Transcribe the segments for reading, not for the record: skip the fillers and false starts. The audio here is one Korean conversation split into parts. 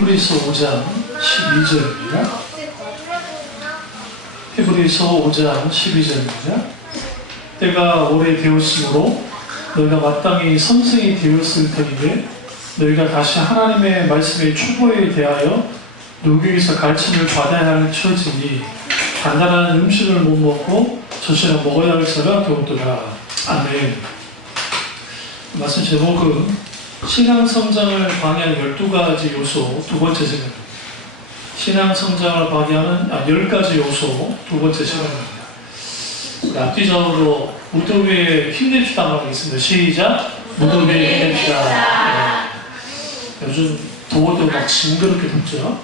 히브리서 5장 12절입니다. 히브리서 5장 12절입니다. 때가 오래되었으므로 너희가 마땅히 선생이 되었을 터이되 너희가 다시 하나님의 말씀의 초보에 대하여 누구에게서 가르침을 받아야 하는 처지니 단단한 음식을 못 먹고 젖이나 먹어야 할 자가 되었도다. 아멘. 말씀 제목은 신앙 성장을 방해하는 12가지 요소 두 번째 시간입니다. 신앙 성장을 방해하는 10가지 요소 두 번째 시간입니다. 앞뒤적으로 무더위에 힘냅시다 말하겠습니다. 시작! 무더위에 힘냅시다. 네. 요즘 더워도 막 징그럽게 덥죠.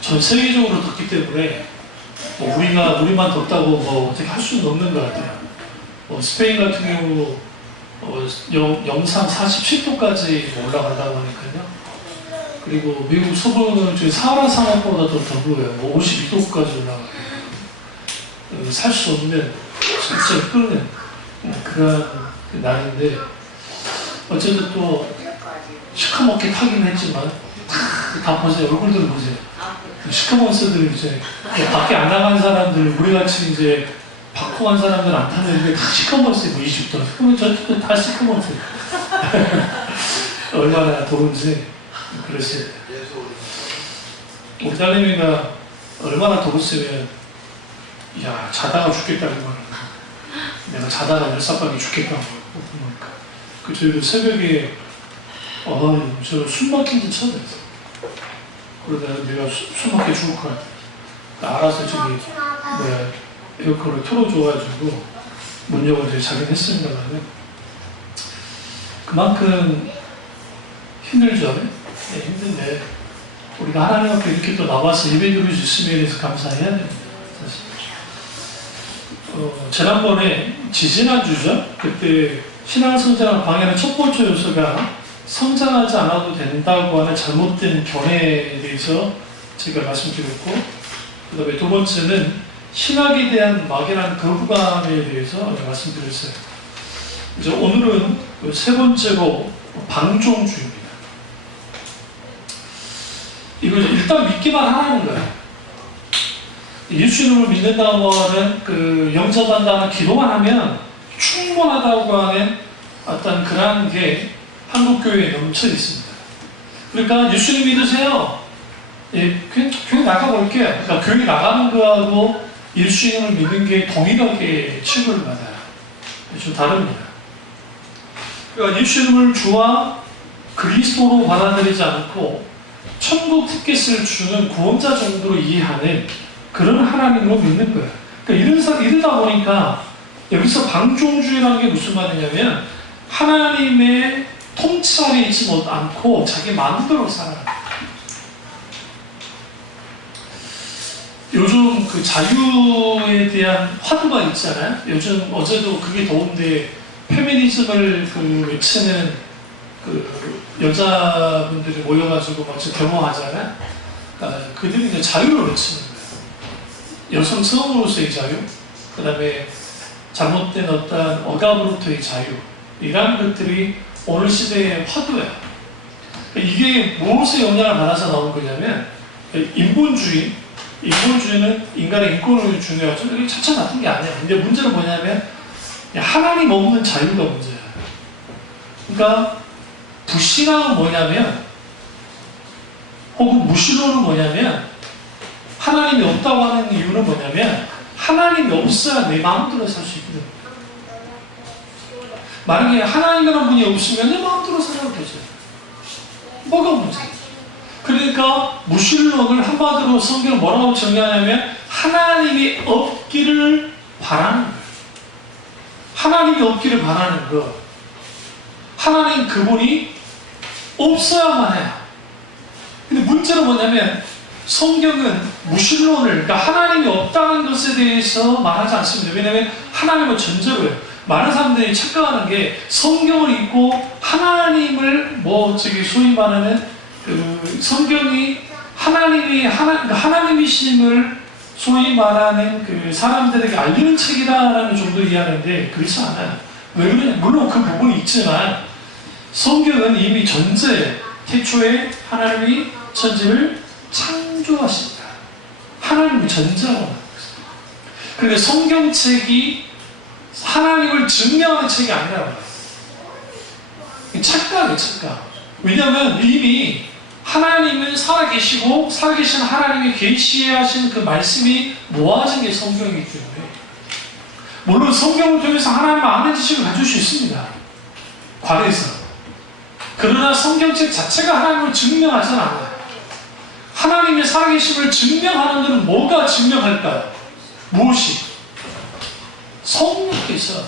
전 세계적으로 덥기 때문에 우리만 덥다고 어떻게 할 수는 없는 것 같아요. 스페인 같은 경우 영상 47도까지 올라간다고 하니까요. 그리고 미국 서부는 사하라 산업보다 더 더워요. 52도까지 올라가요. 살 수 없는 진짜 끓는 그런 날인데 어쨌든 또 시커멓게 타긴 했지만 다 보세요. 얼굴들 보세요. 시커먼스들 이제 밖에 안 나간 사람들 우리같이 이제 바꿔간 사람들 안 탔는데 다 시커먼스고 20도. 그러면 저쪽도 다 시커먼스. 얼마나 더운지 그랬어요. 우리 딸내미가 얼마나 더웠으면 야 자다가 죽겠다는 거야. 내가 자다가 열사박이 죽겠다고 보니까 그 저희도 새벽에 저 숨 막힌 듯 쳐냈어. 그러다 내가 숨 막혀 죽을 것 같아. 알아서 저기 에어컨을 틀어줘가지고 문 열고 자긴 했습니다만 그만큼 힘들죠. 네, 힘든데 우리가 하나님 앞에 이렇게 또 나와서 예배 드릴 수 있음에 대해서 감사해야 됩니다. 사실. 지난번에 지지난주죠. 그때 신앙 성장을 방해하는 첫 번째 요소가 성장하지 않아도 된다고 하는 잘못된 견해에 대해서 제가 말씀드렸고, 그 다음에 두 번째는 신학에 대한 막연한 거부감에 대해서 말씀드렸어요. 이제 오늘은 세 번째로 방종주의입니다. 이거 일단 믿기만 하라는 거예요. 예수님을 믿는다고 하는 영접한다는 기도만 하면 충분하다고 하는 어떤 그런 게 한국교회에 넘쳐 있습니다. 그러니까 예수님 믿으세요. 교회 나가볼게요. 그러니까 교회 나가는 거하고 예수님을 믿는 게 동일하게 취급을 받아요. 좀 다릅니다. 그러니까 예수님을 주와 그리스도로 받아들이지 않고 천국 티켓을 주는 구원자 정도로 이해하는 그런 하나님으로 믿는 거예요. 그러니까 이러다 보니까 여기서 방종주의라는 게 무슨 말이냐면 하나님의 통치 아래 있지 않고 자기 마음대로 살아요. 요즘 자유에 대한 화두가 있잖아요. 요즘 어제도 그게 더운데 페미니즘을 외치는 여자분들이 모여가지고 막 데모하잖아요. 그러니까 그들이 이제 자유를 외치는 거예요. 여성성으로서의 자유, 그 다음에 잘못된 어떤 억압으로부터의 자유, 이런 것들이 오늘 시대의 화두예요. 이게 무엇의 영향을 받아서 나온 거냐면 인본주의는 인간의 인권을 중요하죠. 이게 차차 나쁜 게 아니에요. 근데 문제는 뭐냐면 하나님 없는 자유가 문제예요. 그러니까 불신앙은 뭐냐면 혹은 무신론은 뭐냐면 하나님이 없다고 하는 이유는 뭐냐면 하나님이 없어야 내 마음대로 살 수 있거든요. 만약에 하나님이라는 분이 없으면 내 마음대로 살아도 되죠. 뭐가 문제예요? 그러니까 무신론을 한마디로 성경을 뭐라고 정의하냐면 하나님이 없기를 바라는 거예요. 하나님이 없기를 바라는 것. 하나님 그분이 없어야만 해요. 근데 문제는 뭐냐면 성경은 무신론을, 그러니까 하나님이 없다는 것에 대해서 말하지 않습니다. 왜냐하면 하나님은 전제로예요. 많은 사람들이 착각하는 게 성경을 읽고 하나님을 소위 말하는 성경이 하나님이심을 소위 말하는 사람들에게 알리는 책이라는 정도 이해하는데 그렇지 않아요. 왜 그러냐? 물론 그 부분이 있지만 성경은 이미 전제 태초에 하나님이 천지를 창조하신다. 하나님이 전제라고 합니다. 그러니까 성경책이 하나님을 증명하는 책이 아니라고 해요. 착각이에요, 착각. 왜냐하면 이미 하나님은 살아계시고 살아계신 하나님이 계시하신 그 말씀이 모아진 게 성경이기 때문에, 물론 성경을 통해서 하나님을 아는 지식을 가질 수 있습니다, 관해서. 그러나 성경책 자체가 하나님을 증명하지는 않아요. 하나님의 살아계심을 증명하는 것은 뭐가 증명할까요? 무엇이? 성령께서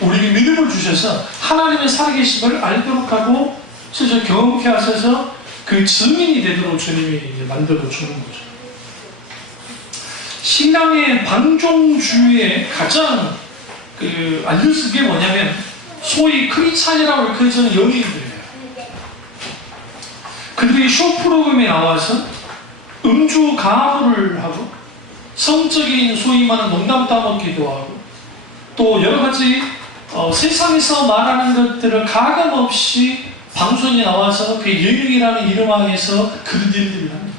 우리에게 믿음을 주셔서 하나님의 살아계심을 알도록 하고 실제 경험케 하셔서 그 증인이 되도록 주님이 이제 만들어 주는 거죠. 신앙의 방종주의의 가장 알려진 게 뭐냐면 소위 크리스찬이라고 일컬어지는 연예인들이에요. 그들이 쇼 프로그램에 나와서 음주 가무를 하고 성적인 소위 말하는 농담 따먹기도 하고 또 여러 가지 세상에서 말하는 것들을 가감없이 방송에 나와서 그 예능이라는 이름 안에서 그들을 합니다.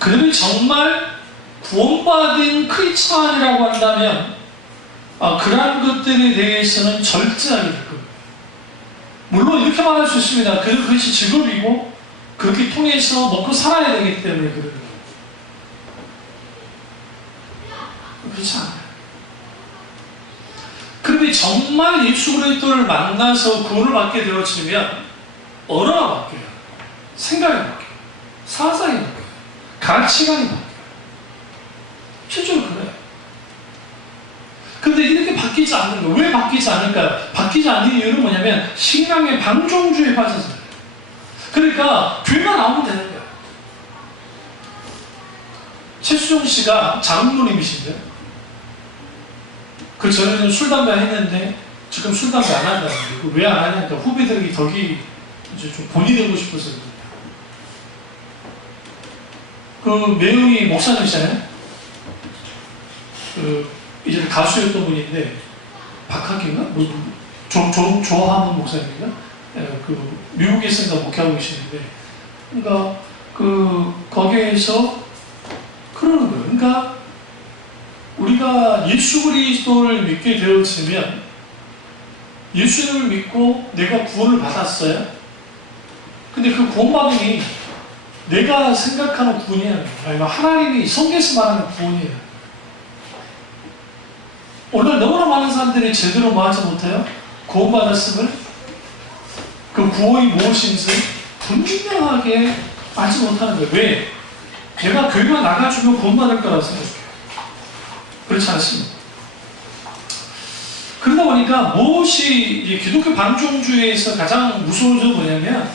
그들이 정말 구원받은 크리스찬이라고 한다면 그러한 것들에 대해서는 절제하게 될 겁니다. 물론 이렇게 말할 수 있습니다. 그것이 직업이고 그렇게 통해서 먹고 살아야 되기 때문에 그런 거예요. 그렇지 않아요. 그런데 정말 예수 그리스도를 만나서 구원을 받게 되어지면 언어가 바뀌어요. 생각이 바뀌어요. 사상이 바뀌어요. 가치관이 바뀌어요. 실제로 그래요. 그런데 이렇게 바뀌지 않는 거예요. 왜 바뀌지 않을까요? 바뀌지 않는 이유는 뭐냐면 신앙의 방종주의에 빠져서요. 그러니까 교회가 나오면 되는 거예요. 최수종 씨가 장로님이신데 그 전에는 술, 담배 했는데 지금 술, 담배 안 한다는 거예요. 왜 안 하냐니까 후배들이 덕이 이제 좀 본이 되고 싶어서 그럽니다. 그 매형이 목사님이잖아요. 이제 가수였던 분인데 박학인가? 조하문 목사님인가? 그 미국에서 목회하고 계시는데, 그러니까 거기에서 그러는 거예요. 그러니까 우리가 예수 그리스도를 믿게 되었으면 예수님을 믿고 내가 구원을 받았어요. 근데 그 구원받음이 내가 생각하는 구원이 아니라 하나님이 성경에서 말하는 구원이에요. 오늘 너무나 많은 사람들이 제대로 말하지 못해요. 구원받았음을, 그 구원이 무엇인지 분명하게 알지 못하는 거예요. 왜? 내가 교회만 나가주면 구원받을 거라고 생각해요. 그렇지 않습니다. 그러다 보니까 무엇이 이제 기독교 방종주의에서 가장 무서운 점은 뭐냐면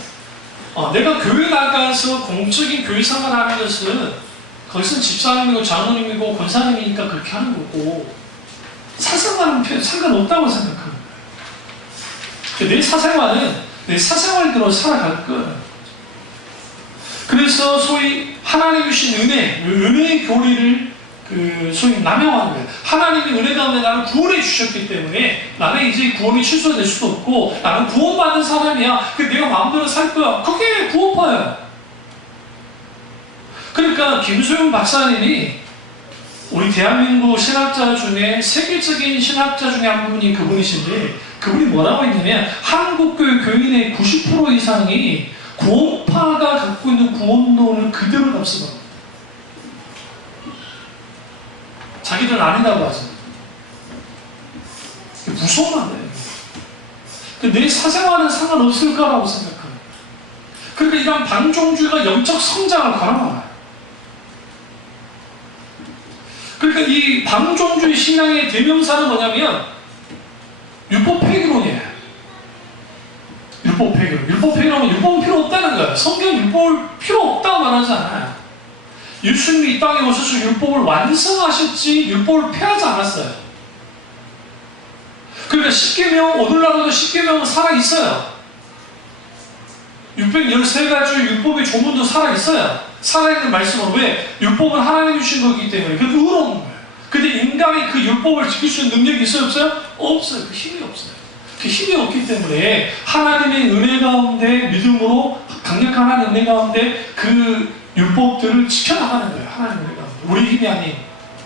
내가 교회 나가서 공적인 교회 생활하는 것은 거기서 집사님이고 장로님이고 권사님이니까 그렇게 하는 거고 사생활은 상관없다고 생각하는 거예요. 내 사생활은 내 사생활대로 살아갈 거예요. 그래서 소위 하나님이 주신 은혜의 교리를 소위 남용하는 거예요. 하나님이 은혜 가운데 나를 구원해 주셨기 때문에 나는 이제 구원이 취소될 수도 없고 나는 구원받은 사람이야. 내가 마음대로 살 거야. 그게 구원파예요. 그러니까 김소영 박사님이 우리 대한민국 신학자 중에 세계적인 신학자 중에 한 분이 그분이신데 그분이 뭐라고 했냐면 한국교회 교인의 90% 이상이 구원파가 갖고 있는 구원론을 그대로 답습합니다. 자기들은 아니라고 하잖아요. 무서운 말이에요. 내 사생활은 상관없을 거라고 생각합니다. 그러니까 이런 방종주의가 영적 성장을 걸어놔요. 그러니까 이 방종주의 신앙의 대명사는 뭐냐면 율법 폐기론이에요. 율법 폐기론. 율법 폐기론은 율법은 필요 없다는 거예요. 성경 율법을 필요 없다고 말하지 않아요. 예수님이 이 땅에 오셔서 율법을 완성하셨지 율법을 폐하지 않았어요. 그러니까 십계명, 오늘날도 십계명은 살아있어요. 613가지 율법의 조문도 살아있어요. 살아있는 말씀은 왜? 율법은 하나님이 주신 거기 때문에. 그게 의로운 거예요. 근데 인간이 그 율법을 지킬 수 있는 능력이 있어요? 없어요? 없어요. 그 힘이 없어요. 그 힘이 없기 때문에 하나님의 은혜 가운데 믿음으로 강력한 하나님의 은혜 가운데 그 율법들을 지켜나가는 거예요. 하나님의 은혜 가운데. 우리 힘이 아닌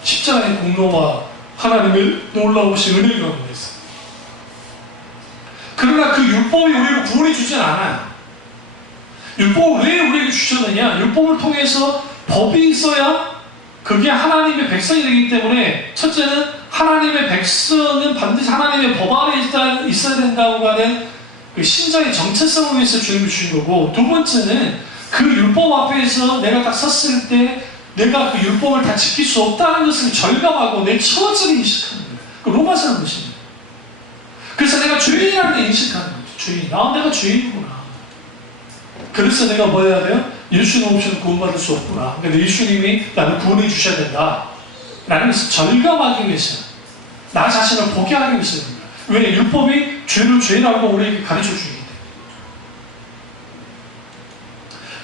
십자가의 공로와 하나님의 놀라우신 은혜 가운데서. 그러나 그 율법이 우리를 구원해 주진 않아요. 율법을 왜 우리에게 주셨느냐? 율법을 통해서 법이 있어야 그게 하나님의 백성이 되기 때문에 첫째는 하나님의 백성은 반드시 하나님의 법 안에 있어야 된다고 하는 그 신자의 정체성을 위해서 주님이 주신 거고, 두 번째는 그 율법 앞에서 내가 딱 섰을 때 내가 그 율법을 다 지킬 수 없다는 것을 절감하고 내 처절히 인식하는 거예요. 그 로마서는 것입니다. 그래서 내가 죄인이라는 걸 인식하는 거죠. 죄인. 내가 죄인이구나. 그래서 내가 뭐 해야 돼요? 예수님 없이는 구원받을 수 없구나. 근데 예수님이 나를 구원해 주셔야 된다. 라는 것을 절감하기 위해서, 나 자신을 포기하기 위해서. 왜? 율법이 죄를 죄라고 우리에게 가르쳐 주기 때문에.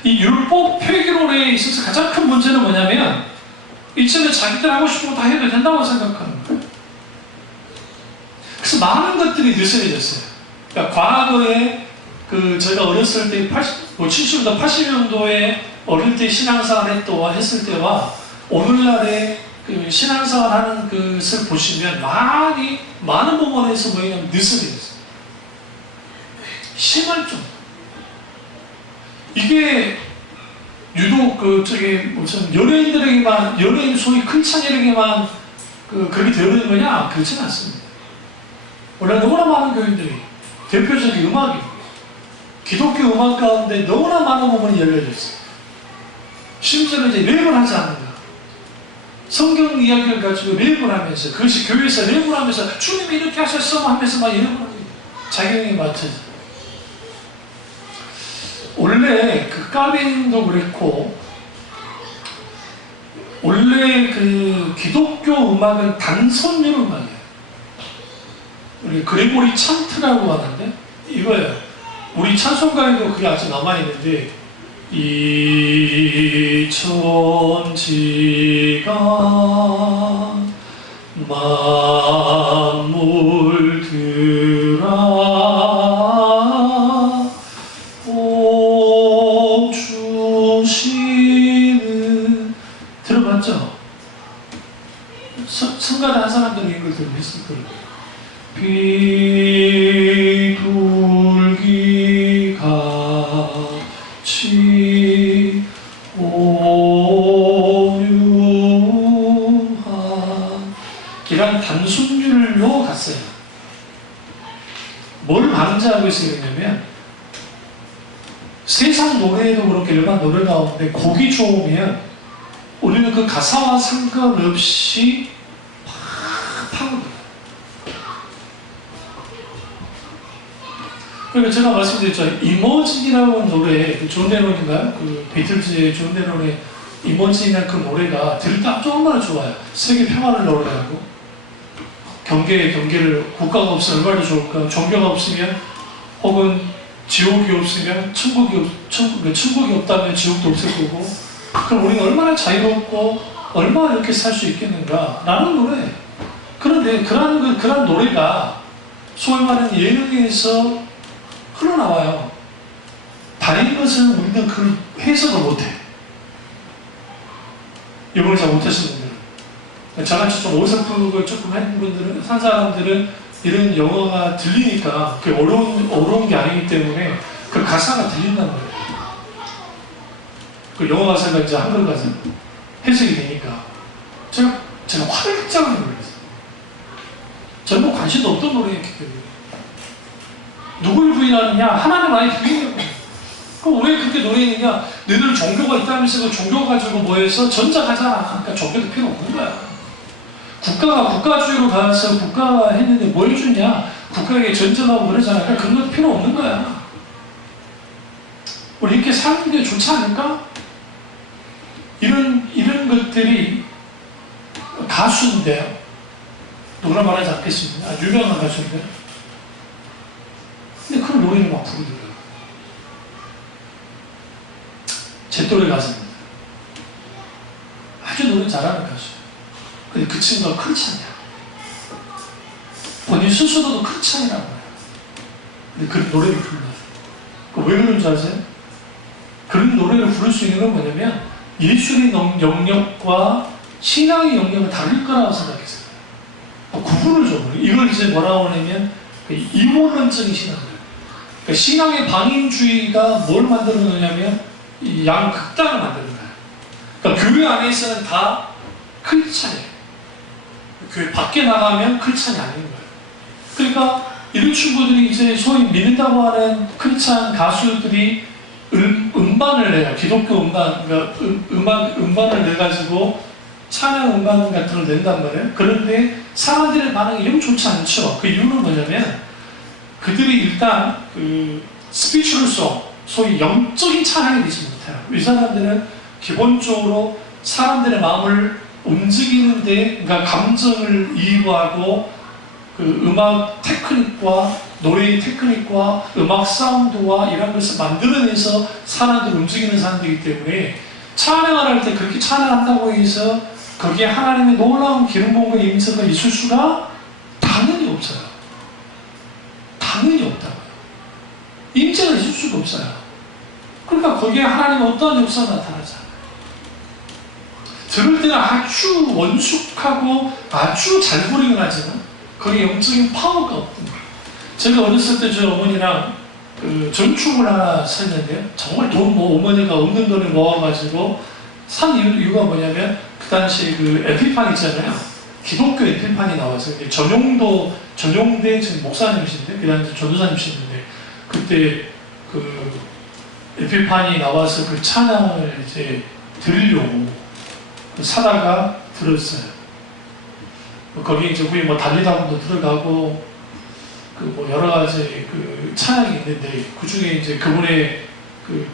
이 율법 폐기론에 있어서 가장 큰 문제는 뭐냐면, 이제는 자기들 하고 싶은 거 다 해도 된다고 생각하는 거예요. 그래서 많은 것들이 느슨해졌어요. 그러니까 과거에 저희가 어렸을 때 70년대, 80년도에 어릴 때 신앙생활 했을 때와 오늘날의 그 신앙생활 하는 것을 보시면 많은 부분에서 뭐냐면 느슨해졌어요. 심할 정도. 이게 유독 연예인들에게만, 연예인 소위 큰 찬이에게만 그렇게 되어있는 거냐? 그렇지는 않습니다. 원래 너무나 많은 교인들이 대표적인 음악이에요. 기독교 음악 가운데 너무나 많은 부분이 열려져 있어요. 심지어는 이제 랩을 하지 않는다. 성경 이야기를 가지고 랩을 하면서, 그것이 교회에서 랩을 하면서 주님이 이렇게 하셨어 하면서 막 이런 거예요. 자기에게 맞춰서. 원래 그 까빈도 그랬고, 원래 그 기독교 음악은 단선율 음악이에요. 우리 그레고리 찬트라고 하는데 이거예요. 우리 찬송가에도 그게 아직 남아있는데, 이 천지가 만물들아 복 주시는, 들어봤죠? 성가대 한 사람들이 이걸 했을 거예요. 비둘기 같이 오류한 이런 단순율로 갔어요. 뭘 방지하고 있으냐면, 세상 노래에도 그렇게 일반 노래 가운데 곡이 좋으면 우리는 그 가사와 상관없이 파고들어요. 그러니까 제가 말씀드렸죠. 이머진이라는 노래, 존 레논인가요? 그 비틀즈의 존 레논의 이머진이라는 그 노래가 들을 때 정말 좋아요. 세계 평화를 노래하고, 경계를, 국가가 없으면 얼마나 좋을까? 종교가 없으면, 혹은 지옥이 없으면, 천국이 없다면 지옥도 없을 거고, 그럼 우리가 얼마나 자유롭고, 얼마나 이렇게 살 수 있겠는가? 라는 노래. 그런데 그런 노래가 소위 말하는 예능에서 흘러나와요. 다른 것은 우리는 그걸 해석을 못해. 이번에 잘 못하시는 분들은. 저같이 좀 어설프고 조금 한 분들은, 산 사람들은 이런 영어가 들리니까 그게 어려운 게 아니기 때문에 그 가사가 들린단 말이에요. 그 영어 가사가 이제 한글 가사 해석이 되니까 제가 화들짝 놀랐어요. 전부 관심도 없던 노래였기 때문에. 누굴 부인하느냐? 하나님 아예 부인하고. 그럼 왜 그렇게 노래했느냐? 너희들 종교가 있다면서 그 종교 가지고 뭐해서 전쟁하잖아. 그러니까 종교도 필요 없는 거야. 국가가 국가주의로 가서 국가가 했는데 뭘 주냐? 국가에게 전쟁하고 그러잖아. 그러니까 그런 것도 필요 없는 거야. 우리 이렇게 사는 게 좋지 않을까? 이런 것들이 가수인데요. 누구나 말하지 않겠습니다. 유명한 가수인데. 근데 그런 노래를 막 부르더라고요. 제 또래 가수입니다. 아주 노래 잘하는 가수. 근데 그 친구가 크리스찬이야. 본인 스스로도 크리스찬이라고 해요. 근데 그런 노래를 불러요. 왜 그런 줄 아세요? 그런 노래를 부를 수 있는 건 뭐냐면 예술의 영역과 신앙의 영역은 다를 거라고 생각했어요. 구분을 줘. 이걸 이제 뭐라고 하냐면 이원론적인 신앙을. 그러니까 신앙의 방임주의가 뭘 만들어 놓냐면 이 양극단을 만들어 놔요. 그러니까 교회 안에서는 다 크리스찬이에요. 교회 밖에 나가면 크리스찬이 아닌 거예요. 그러니까 이런 친구들이 이제 소위 믿는다고 하는 크리스찬 가수들이 음반을 내요. 기독교 음반, 그러니까 음반을 내가지고 찬양 음반 같은 걸 낸단 말이에요. 그런데 사람들의 반응이 영 좋지 않죠. 그 이유는 뭐냐면 그들이 일단 스피추얼송, 소위 영적인 찬양이 되지 못해요. 이 사람들은 기본적으로 사람들의 마음을 움직이는데, 그러니까 감정을 이입하고 음악 테크닉과 노래의 테크닉과 음악 사운드와 이런 것을 만들어내서 사람들을 움직이는 사람들이기 때문에 찬양을 할 때 그렇게 찬양한다고 해서 거기에 하나님의 놀라운 기름 부음과 임재가 있을 수가 당연히 없어요. 당연히 없다고요. 임재가 있을 수가 없어요. 그러니까 거기에 하나님의 어떠한 역사가 나타나잖아요. 들을 때는 아주 원숙하고 아주 잘 부르긴 하지만 거기에 영적인 파워가 없던 거예요. 제가 어렸을 때 저희 어머니랑 전축을 하나 샀는데요. 정말 어머니가 없는 돈을 모아가지고 산 이유가 뭐냐면 그 당시에 에피판 있잖아요. 기독교 에피판이 나와서 전용대 지금 목사님이신데 그 당시 전도사님이셨는데 그때 에피판이 나와서 그 찬양을 이제 들으려고 사다가 들었어요. 거기에 이제 후에 달리다운도 들어가고 여러 가지 찬양이 있는데 그 중에 이제 그분의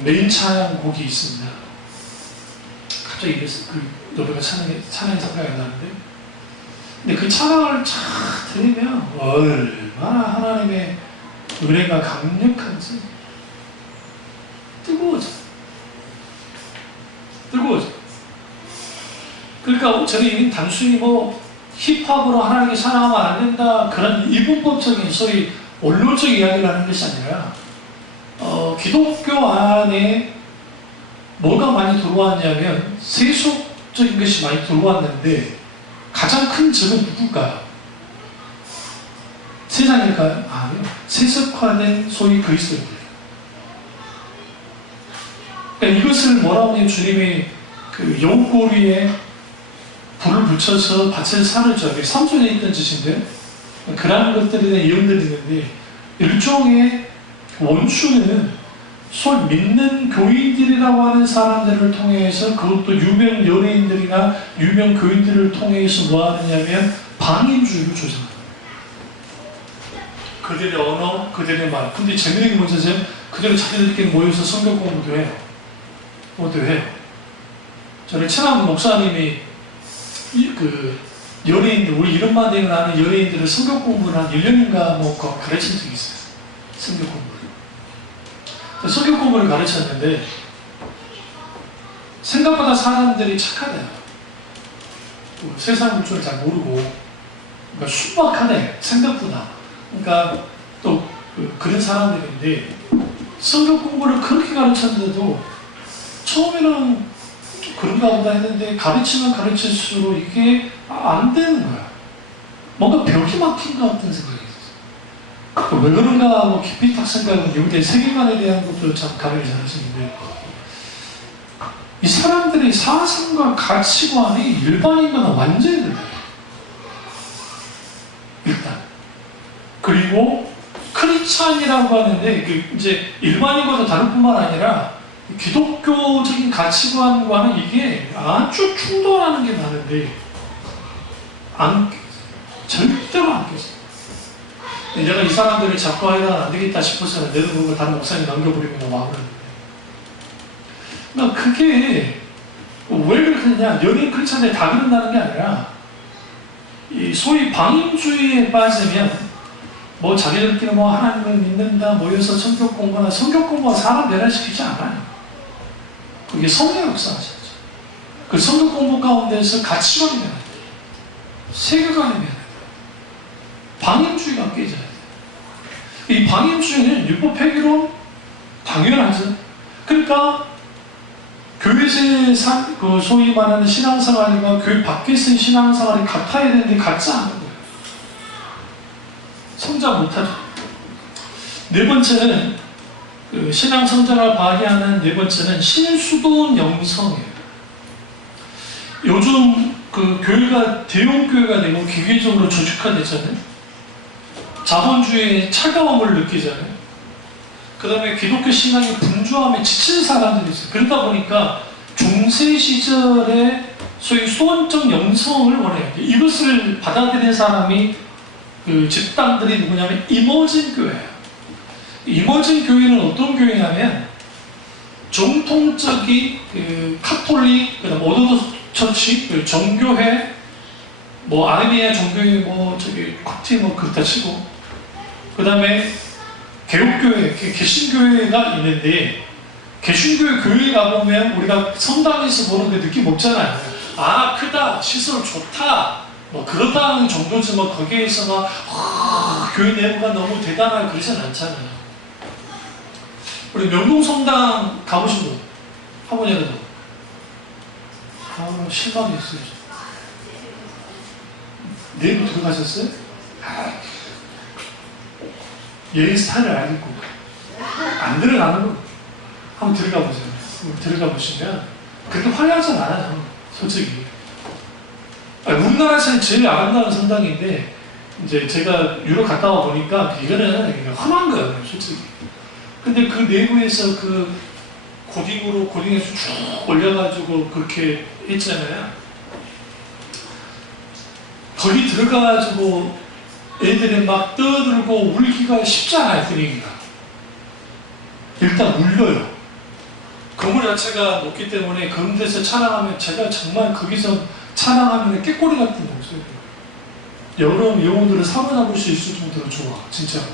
메인 찬양곡이 있습니다. 갑자기 노래가 찬양이 생각이 안 나는데, 근데 그 찬양을 쫙 들으면 얼마나 하나님의 은혜가 강력한지 뜨거워져. 그러니까 저는 이미 단순히 힙합으로 하나님께 찬양하면 안 된다 그런 이분법적인 소위 원론적 이야기를 하는 것이 아니라 기독교 안에 뭐가 많이 들어왔냐면 세속적인 것이 많이 들어왔는데 가장 큰 적은 누굴까요? 세상일까요? 아니요. 세속화된 소위 그리스도인들. 그러니까 이것을 뭐라고 하냐면 주님이 영꼬리에 불을 붙여서 밭에서 산을 쪄요. 삼손에 있던 짓인데 그런 것들에 대한 예언들이 있는데 일종의 원수는 소위 믿는 교인들이라고 하는 사람들을 통해서 그것도 유명 연예인들이나 유명 교인들을 통해서 뭐 하느냐면 방임주의를 조장합니다. 그들의 언어, 그들의 말. 근데 재미있는 게 뭔지 아세요? 그들은 자기들끼리 모여서 성경 공부도 해요. 저는 친한 목사님이 연예인들, 우리 이름만 대면 아는 연예인들을 성경 공부를 한 1년인가 가르친 적이 있어요. 성경 공부를. 성경 공부를 가르쳤는데 생각보다 사람들이 착하대요. 세상 물줄을 잘 모르고 그러니까 순박하네, 생각보다. 그러니까 또 그런 사람들인데 성경 공부를 그렇게 가르쳤는데도 처음에는 그런가 보다 했는데 가르치면 가르칠수록 이게 안 되는 거야. 뭔가 벽이 막힌 것 같은 생각이 있었어요. 왜 그런가 깊이 딱 생각하면 여기에 세계관에 대한 것도 참 가르치 잘하시는데 이 사람들의 사상과 가치관이 일반인과는 완전히 달라요. 일단. 그리고 크리스찬이라고 하는데 이제 일반인과도 다를 뿐만 아니라 기독교적인 가치관과는 이게 아주 충돌하는 게 많은데 절대로 안 껴서 내가 이 사람들을 잡고 하여간 안 되겠다 싶어서 내도 모르고 다른 목사님 남겨버리고 마음을 그러니까 그게 왜 그렇겠냐 연예인 크리스찬들이 다 그런다는 게 아니라 이 소위 방임주의에 빠지면 자기들끼리 하나님을 믿는다 모여서 성경 공부나 성경 공부가 사람 변화시키지 않아요. 그게 성령 역사하죠. 그 성경 공부 가운데서 가치관이 변화돼요. 세계관이 변화돼요. 방임주의가 깨져야 돼요. 이 방임주의는 율법 폐기론 당연하죠. 그러니까 교회에서의 그 소위 말하는 신앙생활과 교회 밖에서의 신앙생활이 같아야 되는데 같지 않은 거예요. 성장 못하죠. 네 번째는 그 신앙 성장을 발휘하는 네 번째는 신수돈 영성이에요. 요즘 그 교회가 대형 교회가 되고 기계적으로 조직화되잖아요. 자본주의의 차가움을 느끼잖아요. 그 다음에 기독교 신앙의 분주함에 지친 사람들이 있어요. 그러다 보니까 중세 시절에 소위 수원적 영성을 원해요. 이것을 받아들인 사람이 그 집단들이 누구냐면 이머징 교회예요. 이머징 교회는 어떤 교회냐면 정통적인 그 카톨릭, 그다음 오르토독스 처치, 그 정교회, 뭐 아르메니아 정교회, 뭐 저기 코티 뭐 그렇다 치고, 그 다음에 개혁교회, 개신교회가 있는데, 개신교회 교회 가보면 우리가 성당에서 보는 그 느낌 없잖아요. 아, 크다, 시설 좋다, 뭐 그렇다는 정도지 뭐 거기에서 막 교회 내부가 너무 대단하고 그러진 않잖아요. 우리 명동성당 가보신 분 한 번이라도? 아, 실망했어요. 내부 들어가셨어요? 여행 스타일을 알겠고 안 들어가는 거 한번 들어가 보세요. 들어가 보시면 그렇게 화려하진 않아요, 솔직히. 우리나라에서는 제일 아름다운 성당인데 이제 제가 유럽 갔다 와 보니까 이거는 험한 거예요, 솔직히. 근데 그 내부에서 그 고딩에서 쭉 올려가지고 그렇게 했잖아요. 거기 들어가가지고 애들이 막 떠들고 울기가 쉽지 않아요, 분위기가. 일단 울려요. 건물 자체가 높기 때문에 그런 데서 찬양하면 제가 정말 거기서 찬양하면 깨꼬리 같은 목소리예요. 여러 영혼들을 사로잡을 수 있을 정도로 좋아, 진짜로.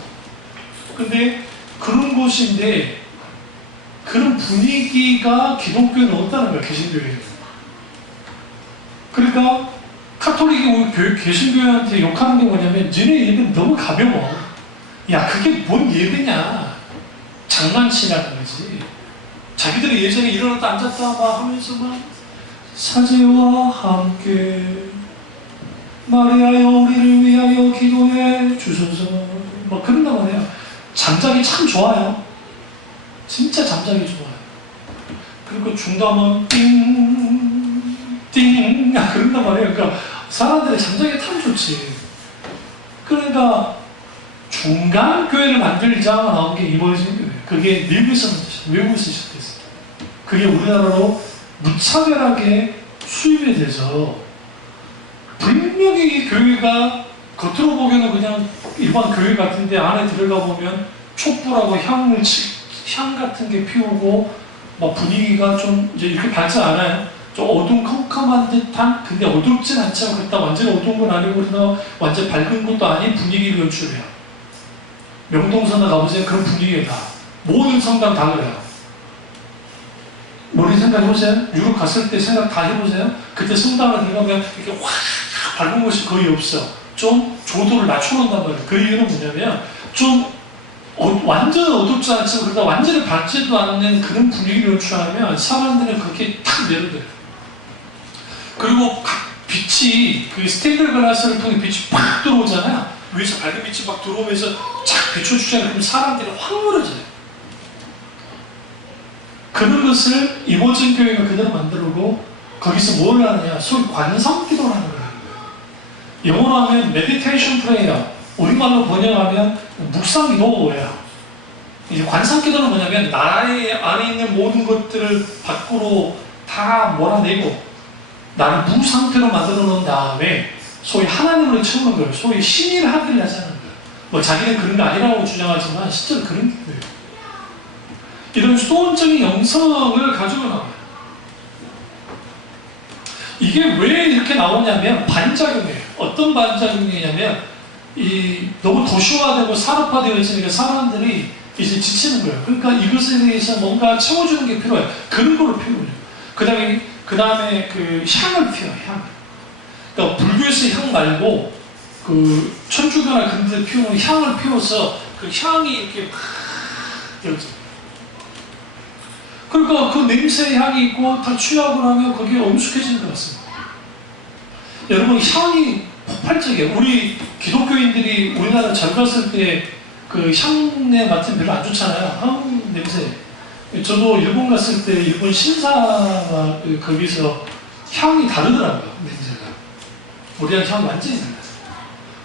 근데 그런 곳인데 그런 분위기가 기독교에는 없다는 거야, 개신교회는. 그러니까 카톨릭이 개신교회한테 욕하는 게 뭐냐면 니네 예배는 너무 가벼워. 야, 그게 뭔 예배냐. 장난치라는 거지. 자기들이 예전에 일어났다 앉았다 막 하면서 막 사제와 함께 마리아여 우리를 위하여 기도해 주소서 막 그런단 말이에요. 잠자기 참 좋아요. 진짜 잠자기 좋아요. 그리고 중담은 띵 그런단 말이에요. 그러니까 사람들이 잠자기 참 좋지. 그러니까 중간 교회를 만들자가 나온 게 이번에 그게 미국에서 외국에서 시작됐어요. 그게 우리나라로 무차별하게 수입이 돼서 분명히 이 교회가 겉으로 보기에는 그냥 일반 교회 같은데 안에 들어가 보면 촛불하고 향 같은 게 피우고 막 분위기가 좀 이제 이렇게 밝지 않아요. 좀 어둠컴컴한 듯한, 근데 어둡진 않지만 그렇다 완전히 어두운 건 아니고 그러나 완전 밝은 것도 아닌 분위기를 연출해요. 명동성당 가보세요. 그런 분위기가 다. 모든 성당 다 그래요. 머리 생각해보세요. 유럽 갔을 때 생각 다 해보세요. 그때 성당을 들어가면 이렇게 확 밝은 곳이 거의 없어. 좀 조도를 낮춰놓는단 말이에요. 그 이유는 뭐냐면 좀 완전 어둡지 않지만 그러다 완전히 밝지도 않는 그런 분위기를 연출하면 사람들은 그렇게 탁 내려들어요. 그리고 빛이 그 스테인드 글라스를 통해 빛이 팍 들어오잖아요. 위에서 밝은 빛이 막 들어오면서 착 비춰주잖아요. 그럼 사람들이 확 멀어져요. 그런 것을 이모진 교회가 그대로 만들고 거기서 뭘 하느냐? 소위 관성기도를 하는 거예요. 영어로 하면 meditation prayer, 우리말로 번역하면 묵상기도예요. 이제 관성기도는 뭐냐면 나의 안에 있는 모든 것들을 밖으로 다 몰아내고 나를 무상태로 만들어 놓은 다음에 소위 하나님으로 채우는 거예요. 소위 신일 하기를 하자는 거예요. 뭐 자기는 그런 거 아니라고 주장하지만 실제로 그런 거예요. 이런 수동적인 영성을 가지고 나와요. 이게 왜 이렇게 나오냐면 반작용이에요. 어떤 반작용이냐면 너무 도시화되고 산업화되어 있으니까 사람들이 이제 지치는 거예요. 그러니까 이것에 대해서 뭔가 채워주는 게 필요해요. 그런 걸로 피워요. 그 다음에 그 향을 피워요. 향. 그러니까 불교에서 향 말고 그 천주교나 그런 데 피우는 향을 피워서 그 향이 이렇게 막 여기. 그러니까 그 냄새 향이 있고 다 취하고 나면 거기에 엄숙해지는 것 같습니다. 여러분 향이 폭발적이에요. 우리 기독교인들이 우리나라 잘 갔을 때 그 향내 맡으면 별로 안 좋잖아요. 냄새. 저도 일본 갔을 때 일본 신사 거기서 향이 다르더라고요. 냄새가. 우리랑 향이 완전히 달라요.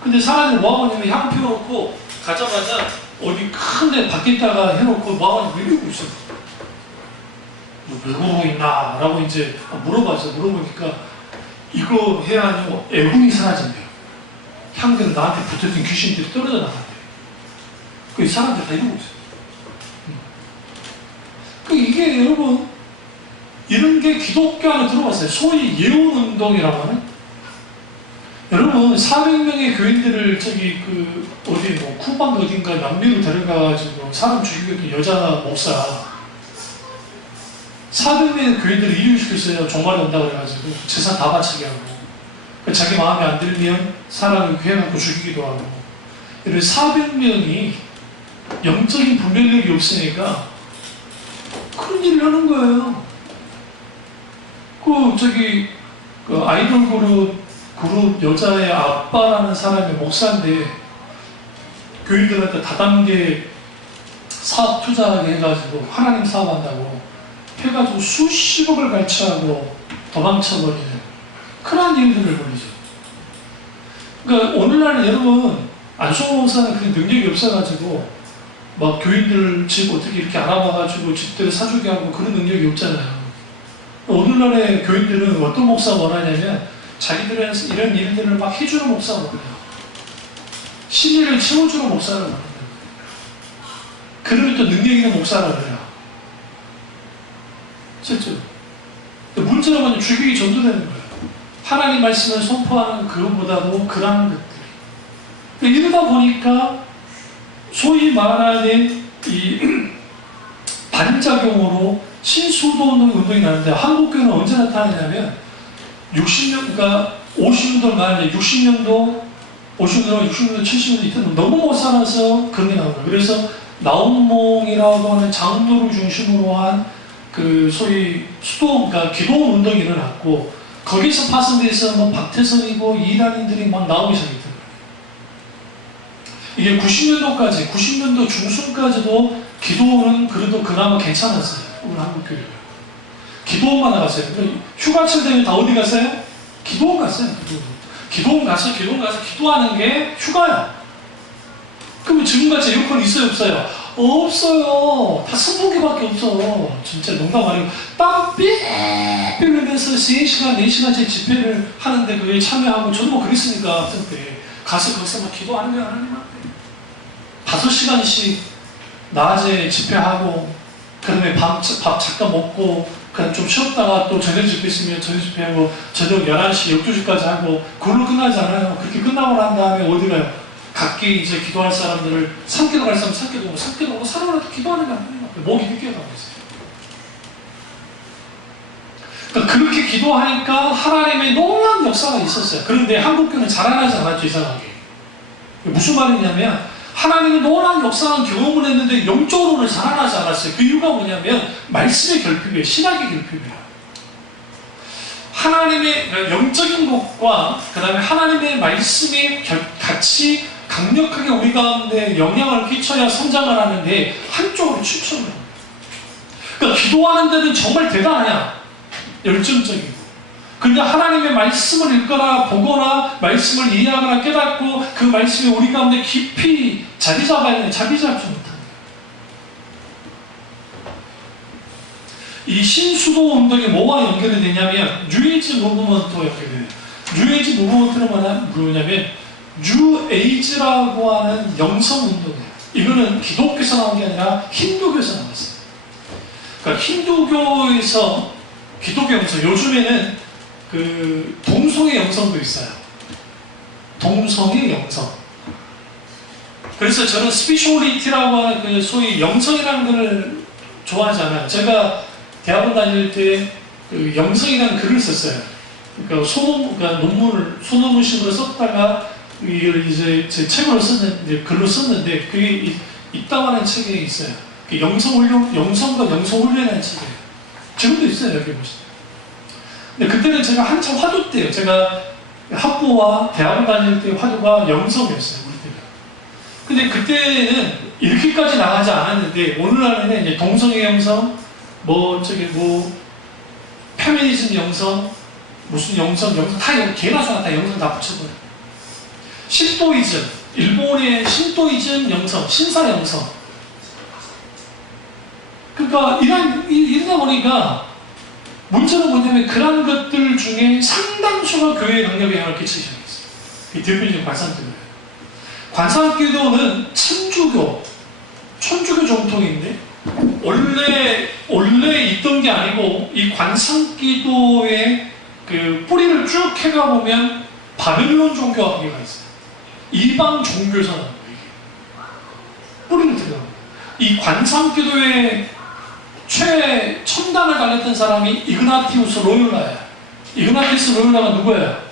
근데 사람들이 뭐하냐면 향 피워놓고 가자마자 어디 큰데 밖에다가 해놓고 뭐하냐고 밀리고 있어요. 왜 그러고 있나? 라고 이제 물어봤어요. 물어보니까 이거 해야 하냐고 애군이 사라진대요. 향들은 나한테 붙었던 귀신들이 떨어져 나간대요. 그 사람들 다 이러고 있어요. 그 이게 여러분 이런 게 기독교 안에 들어봤어요. 소위 예언운동이라고 하는. 여러분 400명의 교인들을 저기 그 어디 뭐 쿠방 어딘가 남미로 데려가가지고 사람 죽이고 있던 여자 목사 400명의 교인들을 이유시켰어요. 종말이 온다고 해가지고 재산 다 바치게 하고 자기 마음에 안 들면 사람을 해놓고 죽이기도 하고 이런 400명이 영적인 분별력이 없으니까 그런 일을 하는 거예요. 그 저기 그 아이돌 그룹 여자의 아빠라는 사람이 목사인데 교인들한테 다단계 사업 투자하게 해가지고 하나님 사업한다고 해가지고 수십억을 갈취하고 도망쳐버리는 그런 일들을 벌이죠. 그러니까 오늘날 여러분 안성호 목사는 그런 능력이 없어가지고 막 교인들 집 어떻게 이렇게 알아봐가지고 집들 사주게 하고 그런 능력이 없잖아요. 오늘날의 교인들은 어떤 목사 원하냐면 자기들은 이런 일들을 막 해주는 목사 원해요. 신뢰를 채워주는 목사를 원해요. 그러면 또 능력 있는 목사를 원해요. 실제 문제는 뭐냐면 죽이기 전도되는 거예요. 하나님 말씀을 선포하는 그것보다도 그러한 것들. 이러다 보니까 소위 말하는 이 반작용으로 신수도 운동이 나는데 한국교회는 언제 나타나냐면 60년, 그러니까 50년도 말에 60년도, 60년도, 70년도 이때는 너무 못 살아서 그런 게 나온 거예요. 그래서 나온몽이라고 하는 장로를 중심으로 한 그 소위 수도, 그러니까 기도원 운동이 일어났고 거기서 파생돼서 뭐 박태선이고 이단인들이 막 나오기 시작했던 거예요. 이게 90년도 중순까지도 기도원은 그래도 그나마 괜찮았어요. 우리 한국교회가. 기도원만 나갔어요. 휴가철 되면 다 어디 갔어요? 기도원 갔어요. 기도원 가서 기도하는 게 휴가야. 그러면 지금같이 에어컨 있어요? 없어요? 없어요. 다 선풍기밖에 없어. 진짜 농담 아니고 땀 삐삐 흘리면서 3시간, 4시간째 집회를 하는데 그게 참여하고 저도 뭐 그랬으니까 학생 때 가서 거기서 막 기도하는 거야. 하나님한테 5시간씩 낮에 집회하고 그다음에 밥 잠깐 먹고 그냥 좀 쉬었다가 또 저녁 집회 있으면 저녁 집회하고 저녁 11시, 12시까지 하고 그걸로 끝나지 않아요. 그렇게 끝나고 난 다음에 어디 가요? 각기 이제 기도할 사람들을 산기도 갈 사람 산기도 오고 사람마다 기도하는 게 아니에요. 목이 늦게 가고 있어요. 그러니까 그렇게 기도하니까 하나님의 놀라운 역사가 있었어요. 그런데 한국교회는 자라나지 않았죠. 이상하게. 무슨 말이냐면 하나님의 놀라운 역사는 경험을 했는데 영적으로는 자라나지 않았어요. 그 이유가 뭐냐면 말씀의 결핍이에요. 신학의 결핍이에요. 하나님의 영적인 것과 그 다음에 하나님의 말씀이 같이 강력하게 우리 가운데 영향을 끼쳐야 성장을 하는데 한쪽으로 추천을 합니다. 그러니까 기도하는 데는 정말 대단하냐? 열정적이고. 그런데 하나님의 말씀을 읽거나 보거나 말씀을 이해하거나 깨닫고 그 말씀이 우리 가운데 깊이 자리 잡아야 되는데 자리 잡지 못합니다. 이 신수도 운동이 뭐와 연결이 되냐면 뉴에이지 무브먼트와 연결이 돼요. 뉴에이지 무브먼트는 뭐냐면 뉴에이지라고 하는 영성 운동이에요. 이거는 기독교에서 나온 게 아니라 힌두교에서 나왔어요. 그러니까 힌두교에서 기독교 영성, 요즘에는 그 동성애 영성도 있어요. 동성애 영성. 그래서 저는 스피리추얼리티라고 하는 그 소위 영성이라는 걸 좋아하잖아요. 제가 대학원 다닐 때 그 영성이라는 글을 썼어요. 그러니까 논문을 소논문식으로 썼다가 이걸 이제 제 책으로 이제 글로 썼는데 그게 있다고 하는 책에 있어요. 영성과 영성훈련이라는 책이에요. 지금도 있어요, 여기 보시면. 근데 그때는 제가 한참 화두 때예요. 제가 학부와 대학을 다닐 때 화두가 영성이었어요, 우리 때가. 근데 그때는 이렇게까지 나가지 않았는데, 오늘날에는 이제 동성애 영성, 페미니즘 영성, 무슨 영성, 다 개나 소나 다 영성 다 붙여버려요. 신도이즘, 일본의 신도이즘 영성, 신사 영성. 그러니까 이러다 보니까 문제는 뭐냐면 그런 것들 중에 상당수가 교회의 강력에 영향을 끼치기 시작했어요. 이 대표적인 관상기도예요. 관상기도는 천주교 정통인데 원래 있던 게 아니고 이 관상기도의 그 뿌리를 쭉 해가 보면 바벨론 종교와 관계가 있어요. 이방 종교에서 나온 거예요. 뿌리를 들어가요. 이 관상기도의 최첨단을 달렸던 사람이 이그나티우스 로율라예요. 이그나티우스 로율라가 누구예요?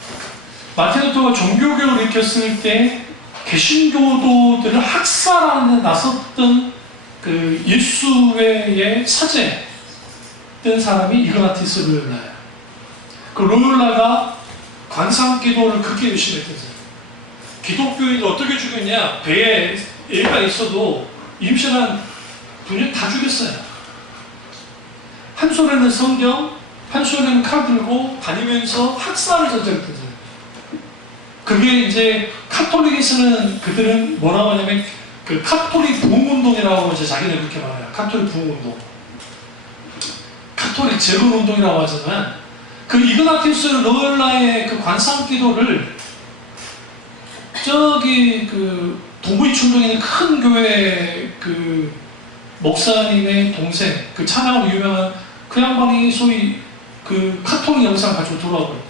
마틴 루터가 종교개혁을 일으켰을 때 개신교도들을 학살하는 데 나섰던 그 예수회의 사제였던 사람이 이그나티우스 로율라예요. 그 로율라가 관상기도를 그렇게 열심히 했던 사람. 기독교인들 어떻게 죽였냐? 배에 애가 있어도 임신한 분이 다 죽였어요. 한 손에는 성경, 한 손에는 칼 들고 다니면서 학살을 저질렀던 사람. 그게 이제 카톨릭에서는 그들은 뭐라고 하냐면 그 카톨릭 부흥운동이라고 이제 자기들 그렇게 말해요. 카톨릭 부흥운동. 카톨릭 재론운동이라고 하지만 그 이그나티우스 로열라의 그 관상기도를 저기 그 동부이 춘동에 있는 큰 교회 그 목사님의 동생, 그 찬양으로 유명한 그 양반이 소위 그 카톨릭 영상을 가지고 돌아오고 있다.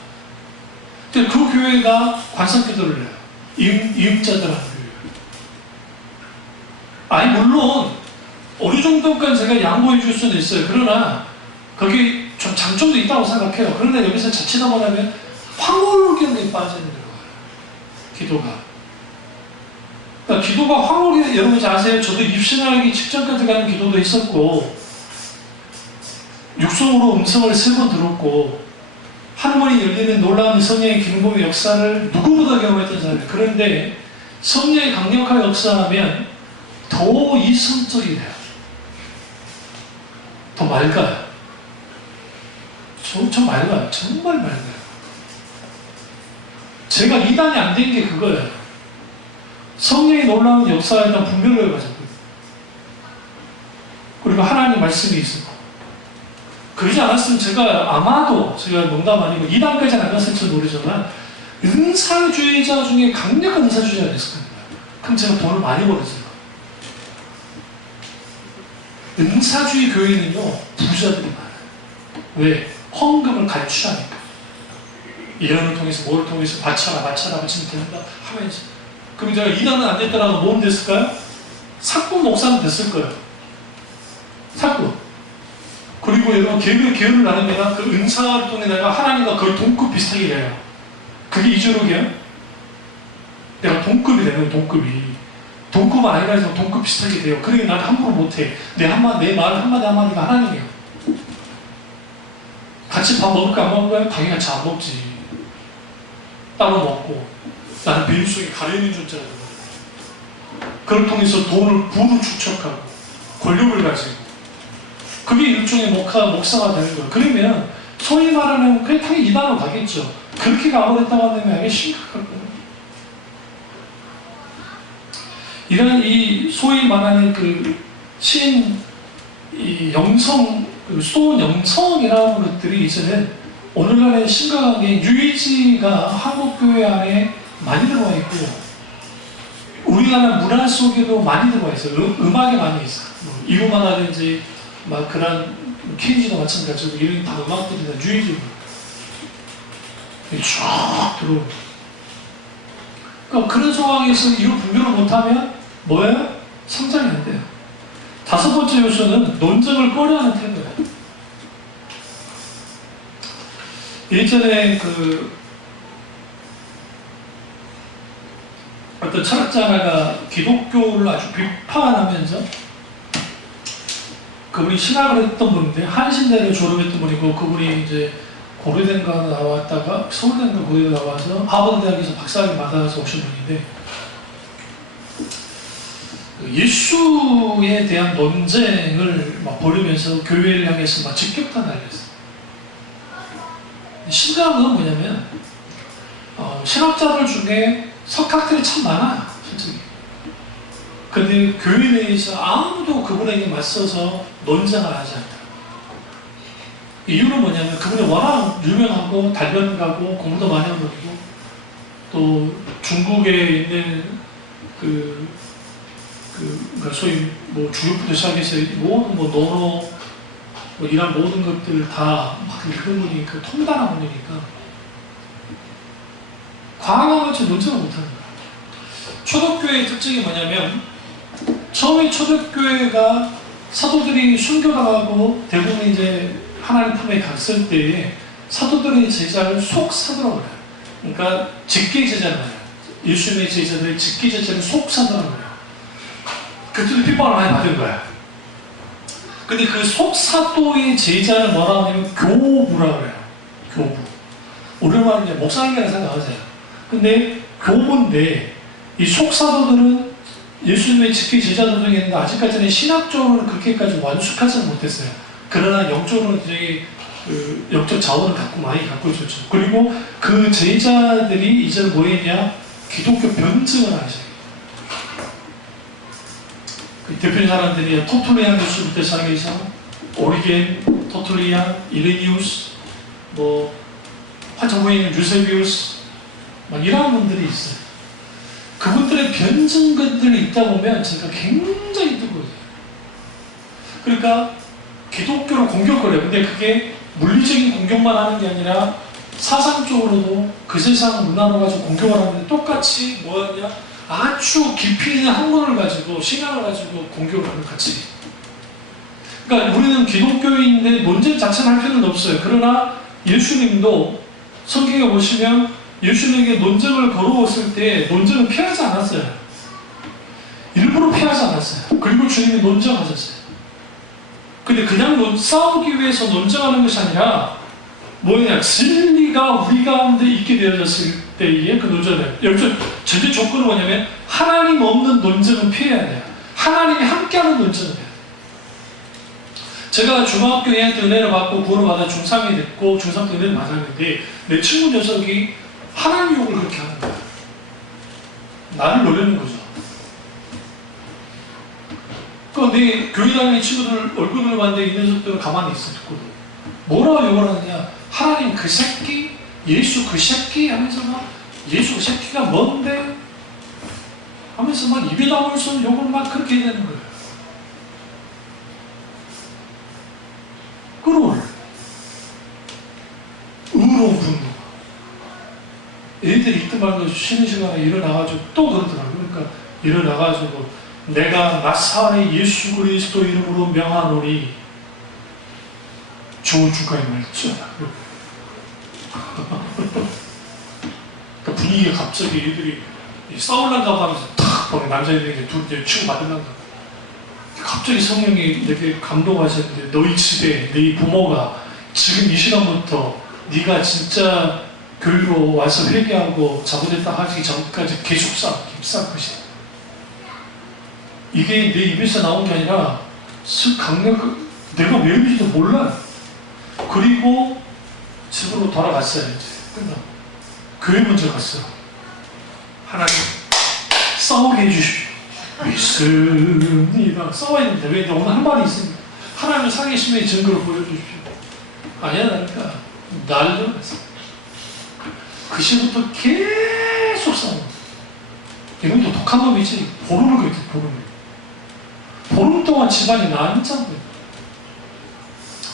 근데 그 교회가 관상기도를 해요. 이음자들하는 교회. 아니 물론 어느 정도까지 제가 양보해 줄 수는 있어요. 그러나 거기 좀 장점도 있다고 생각해요. 그런데 여기서 자칫 하면 황홀경에 빠지는 거예요. 기도가. 그러니까 기도가 황홀이, 여러분 아세요? 저도 입신하기 직전까지 가는 기도도 있었고 육성으로 음성을 3번 들었고 하늘문이 열리는 놀라운 성령의 기능범의 역사를 누구보다 경험했던 사람이에요. 그런데 성령의 강력한 역사하면 더 이성적이 돼요. 더 맑아요. 저 맑아요. 정말 맑아요. 제가 이단이 안 된 게 그거예요. 성령의 놀라운 역사에 대한 분별력을 가졌거든요. 그리고 하나님 말씀이 있었고. 그러지 않았으면 제가 아마도, 제가 농담 아니고 2단까지는 안 갔을지 모르지만 은사주의자 중에 강력한 은사주의자가 됐을 겁니다. 그럼 제가 돈을 많이 벌었을 거예요. 은사주의 교회는요, 부자들이 많아요. 왜? 헌금을 갈취하니까. 예언을 통해서, 뭐를 통해서 바쳐라, 바치면 된다 하면서. 그럼 제가 2단은 안 됐더라도 뭐는 됐을까요? 사꾼 목사는 됐을 거예요. 사꾼. 그리고 여러분, 계율을 나누면 그 은사를 통해 내가 하나님과 거의 동급 비슷하게 돼요. 그게 이주록이에요. 내가 동급이 되는 동급이. 동급은 아니라 해서 동급 비슷하게 돼요. 그러니까 나는 함부로 못해. 내 말 한마디가 하나님이에요. 같이 밥 먹을까 안 먹을까요? 당연히 같이 안 먹지. 따로 먹고. 나는 비유 속에 가려있는 존재라는 거예요. 그걸 통해서 부를 축적하고 권력을 가지고 그게 일종의 목사가 되는 거예요. 그러면 소위 말하는 그게 당연히 이단으로 가겠죠. 그렇게 가버렸다고 하면 이게 심각할 거예요. 이런 이 소위 말하는 그 이 영성, 수도원 영성이라는 것들이 이제는 오늘날의 심각한 게 유이지가 한국교회 안에 많이 들어와 있고 우리나라 문화 속에도 많이 들어와 있어요. 음악에 많이 있어요. 이루마라든지 막 그런 케이지도 마찬가지고 이런 다 음악들이 다 유이지고 쫙 들어오고. 그러니까 그런 상황에서 이거 분별을 못하면 뭐예요? 성장이 안 돼요. 5번째 요소는 논쟁을 꺼려하는 태도예요. 예전에 어떤 철학자 하나가 기독교를 아주 비판하면서, 그분이 신학을 했던 분인데 한신대를 졸업했던 분이고, 그분이 이제 고려대인가 나왔다가 서울대인가 고려대 나와서 하버드대학에서 박사학위 받아서 오신 분인데, 예수에 대한 논쟁을 막 벌이면서 교회를 향해서 막 직격탄을 했어요. 신기한 건 뭐냐면, 신학자들 중에 석학들이 참 많아요, 솔직히. 근데 교회 내에서 아무도 그분에게 맞서서 논쟁을 하지 않다. 이유는 뭐냐면, 그분이 워낙 유명하고 달변가고 공부도 많이 한 분이고, 또 중국에 있는 그러니까 소위 뭐 주류부터 시작해서 모든 뭐 논어 뭐 이런 모든 것들을 다 막 읽은 분이 그 통달한 분이니까 과학과 같이 논쟁을 못하는 거야. 초대교회의 특징이 뭐냐면, 처음에 초대교회가 사도들이 순교당하고 대부분 이제 하나님 품에 갔을 때에 사도들의 제자를 속사도라고 해요. 그러니까 직계제자를 해요. 예수님의 제자들의 직계제자를 속사도라고 해요. 그때도 핍박을 많이 받은 거야. 근데 그 속사도의 제자를 뭐라고 하냐면 교부라고 그래요. 교부. 우리말은 이제 목사님이라고 생각하세요. 근데 교부인데, 이 속사도들은 예수님의 직계 제자들 중에 있는데 아직까지는 신학적으로는 그렇게까지 완숙하지는 못했어요. 그러나 영적으로는 되게 그 영적 자원을 많이 갖고 있었죠. 그리고 그 제자들이 이제 뭐 했냐? 기독교 변증을 하기 시작해요. 그 대표적인 사람들이 터툴리안 교수부터 시작해서 오리겐, 터툴리안, 이레니우스, 뭐 화정부인 유세비우스, 막 이런 분들이 있어요. 그분들의 변증들이 있다 보면 제가 굉장히 뜨거워져요. 그러니까 기독교를 공격을 해요. 근데 그게 물리적인 공격만 하는 게 아니라 사상적으로도 그 세상 문화로 가지고 공격을 하는데, 똑같이 뭐였냐? 아주 깊이 있는 학문을 가지고, 신앙을 가지고 공격을 하는 같이. 그러니까 우리는 기독교인인데 논쟁 자체는 할 필요는 없어요. 그러나 예수님도 성경에 보시면 예수님에게 논쟁을 걸어왔을 때 논쟁을 피하지 않았어요. 일부러 피하지 않았어요. 그리고 주님이 논쟁하셨어요. 근데 그냥 싸우기 위해서 논쟁하는 것이 아니라 뭐냐, 진리가 우리 가운데 있게 되어졌을 때의 그 논쟁을, 여기서 전제 조건은 뭐냐면 하나님 없는 논쟁은 피해야 돼요. 하나님이 함께하는 논쟁을 해야 돼요. 제가 중학교 2학년 때 은혜를 받고 구원을 받아 중3이 됐고 중3 때 은혜를 받았는데, 내 친구 녀석이 하나님 욕을 그렇게 하는 거야. 나를 노리는 거죠. 내 교회 다니는 친구들 얼굴을 봤는데 이 녀석들은 가만히 있었거든. 뭐라고 욕을 하느냐? 하나님 그 새끼, 예수 그 새끼 하면서 막, 예수 그 새끼가 뭔데? 하면서 막 입에 담을서 욕을 막 그렇게 되는 거예요. 끌어올려. 의로운 분노. 애들이 있던 말도 쉬는 시간에 일어나가지고 또 그러더라고요. 그러니까 일어나가지고 내가 나사렛 예수 그리스도 이름으로 명하노니 주 주가의 말이죠. 그 분위기가 갑자기 애들이 싸울란다고 하면서 탁 보내, 남자애들이 둘 치고 받으란다. 갑자기 성령이 내게 감동하셨는데, 너희 집에 네 부모가 지금 이 시간부터 네가 진짜 교회로 와서 회개하고 잘못했다 하기 전까지 계속 쌀 것이야. 이게 내 입에서 나온 게 아니라 내가 왜 그런지도 몰라. 그리고 집으로 돌아갔어요. 이제 끝나고 교회 먼저 갔어. 하나님 싸우게 해주십시오. 믿습니다. 싸워야 됩니다. 왜? 오늘 한 말이 있습니다. 하나님 살아계심의 증거를 보여주십시오. 아니야, 그러니까 나를 들어갔어. 그 시부터 계속 싸워. 이건 또 독한 놈이지. 보름을 그랬대, 보름을. 보름 동안 집안이 난장거려.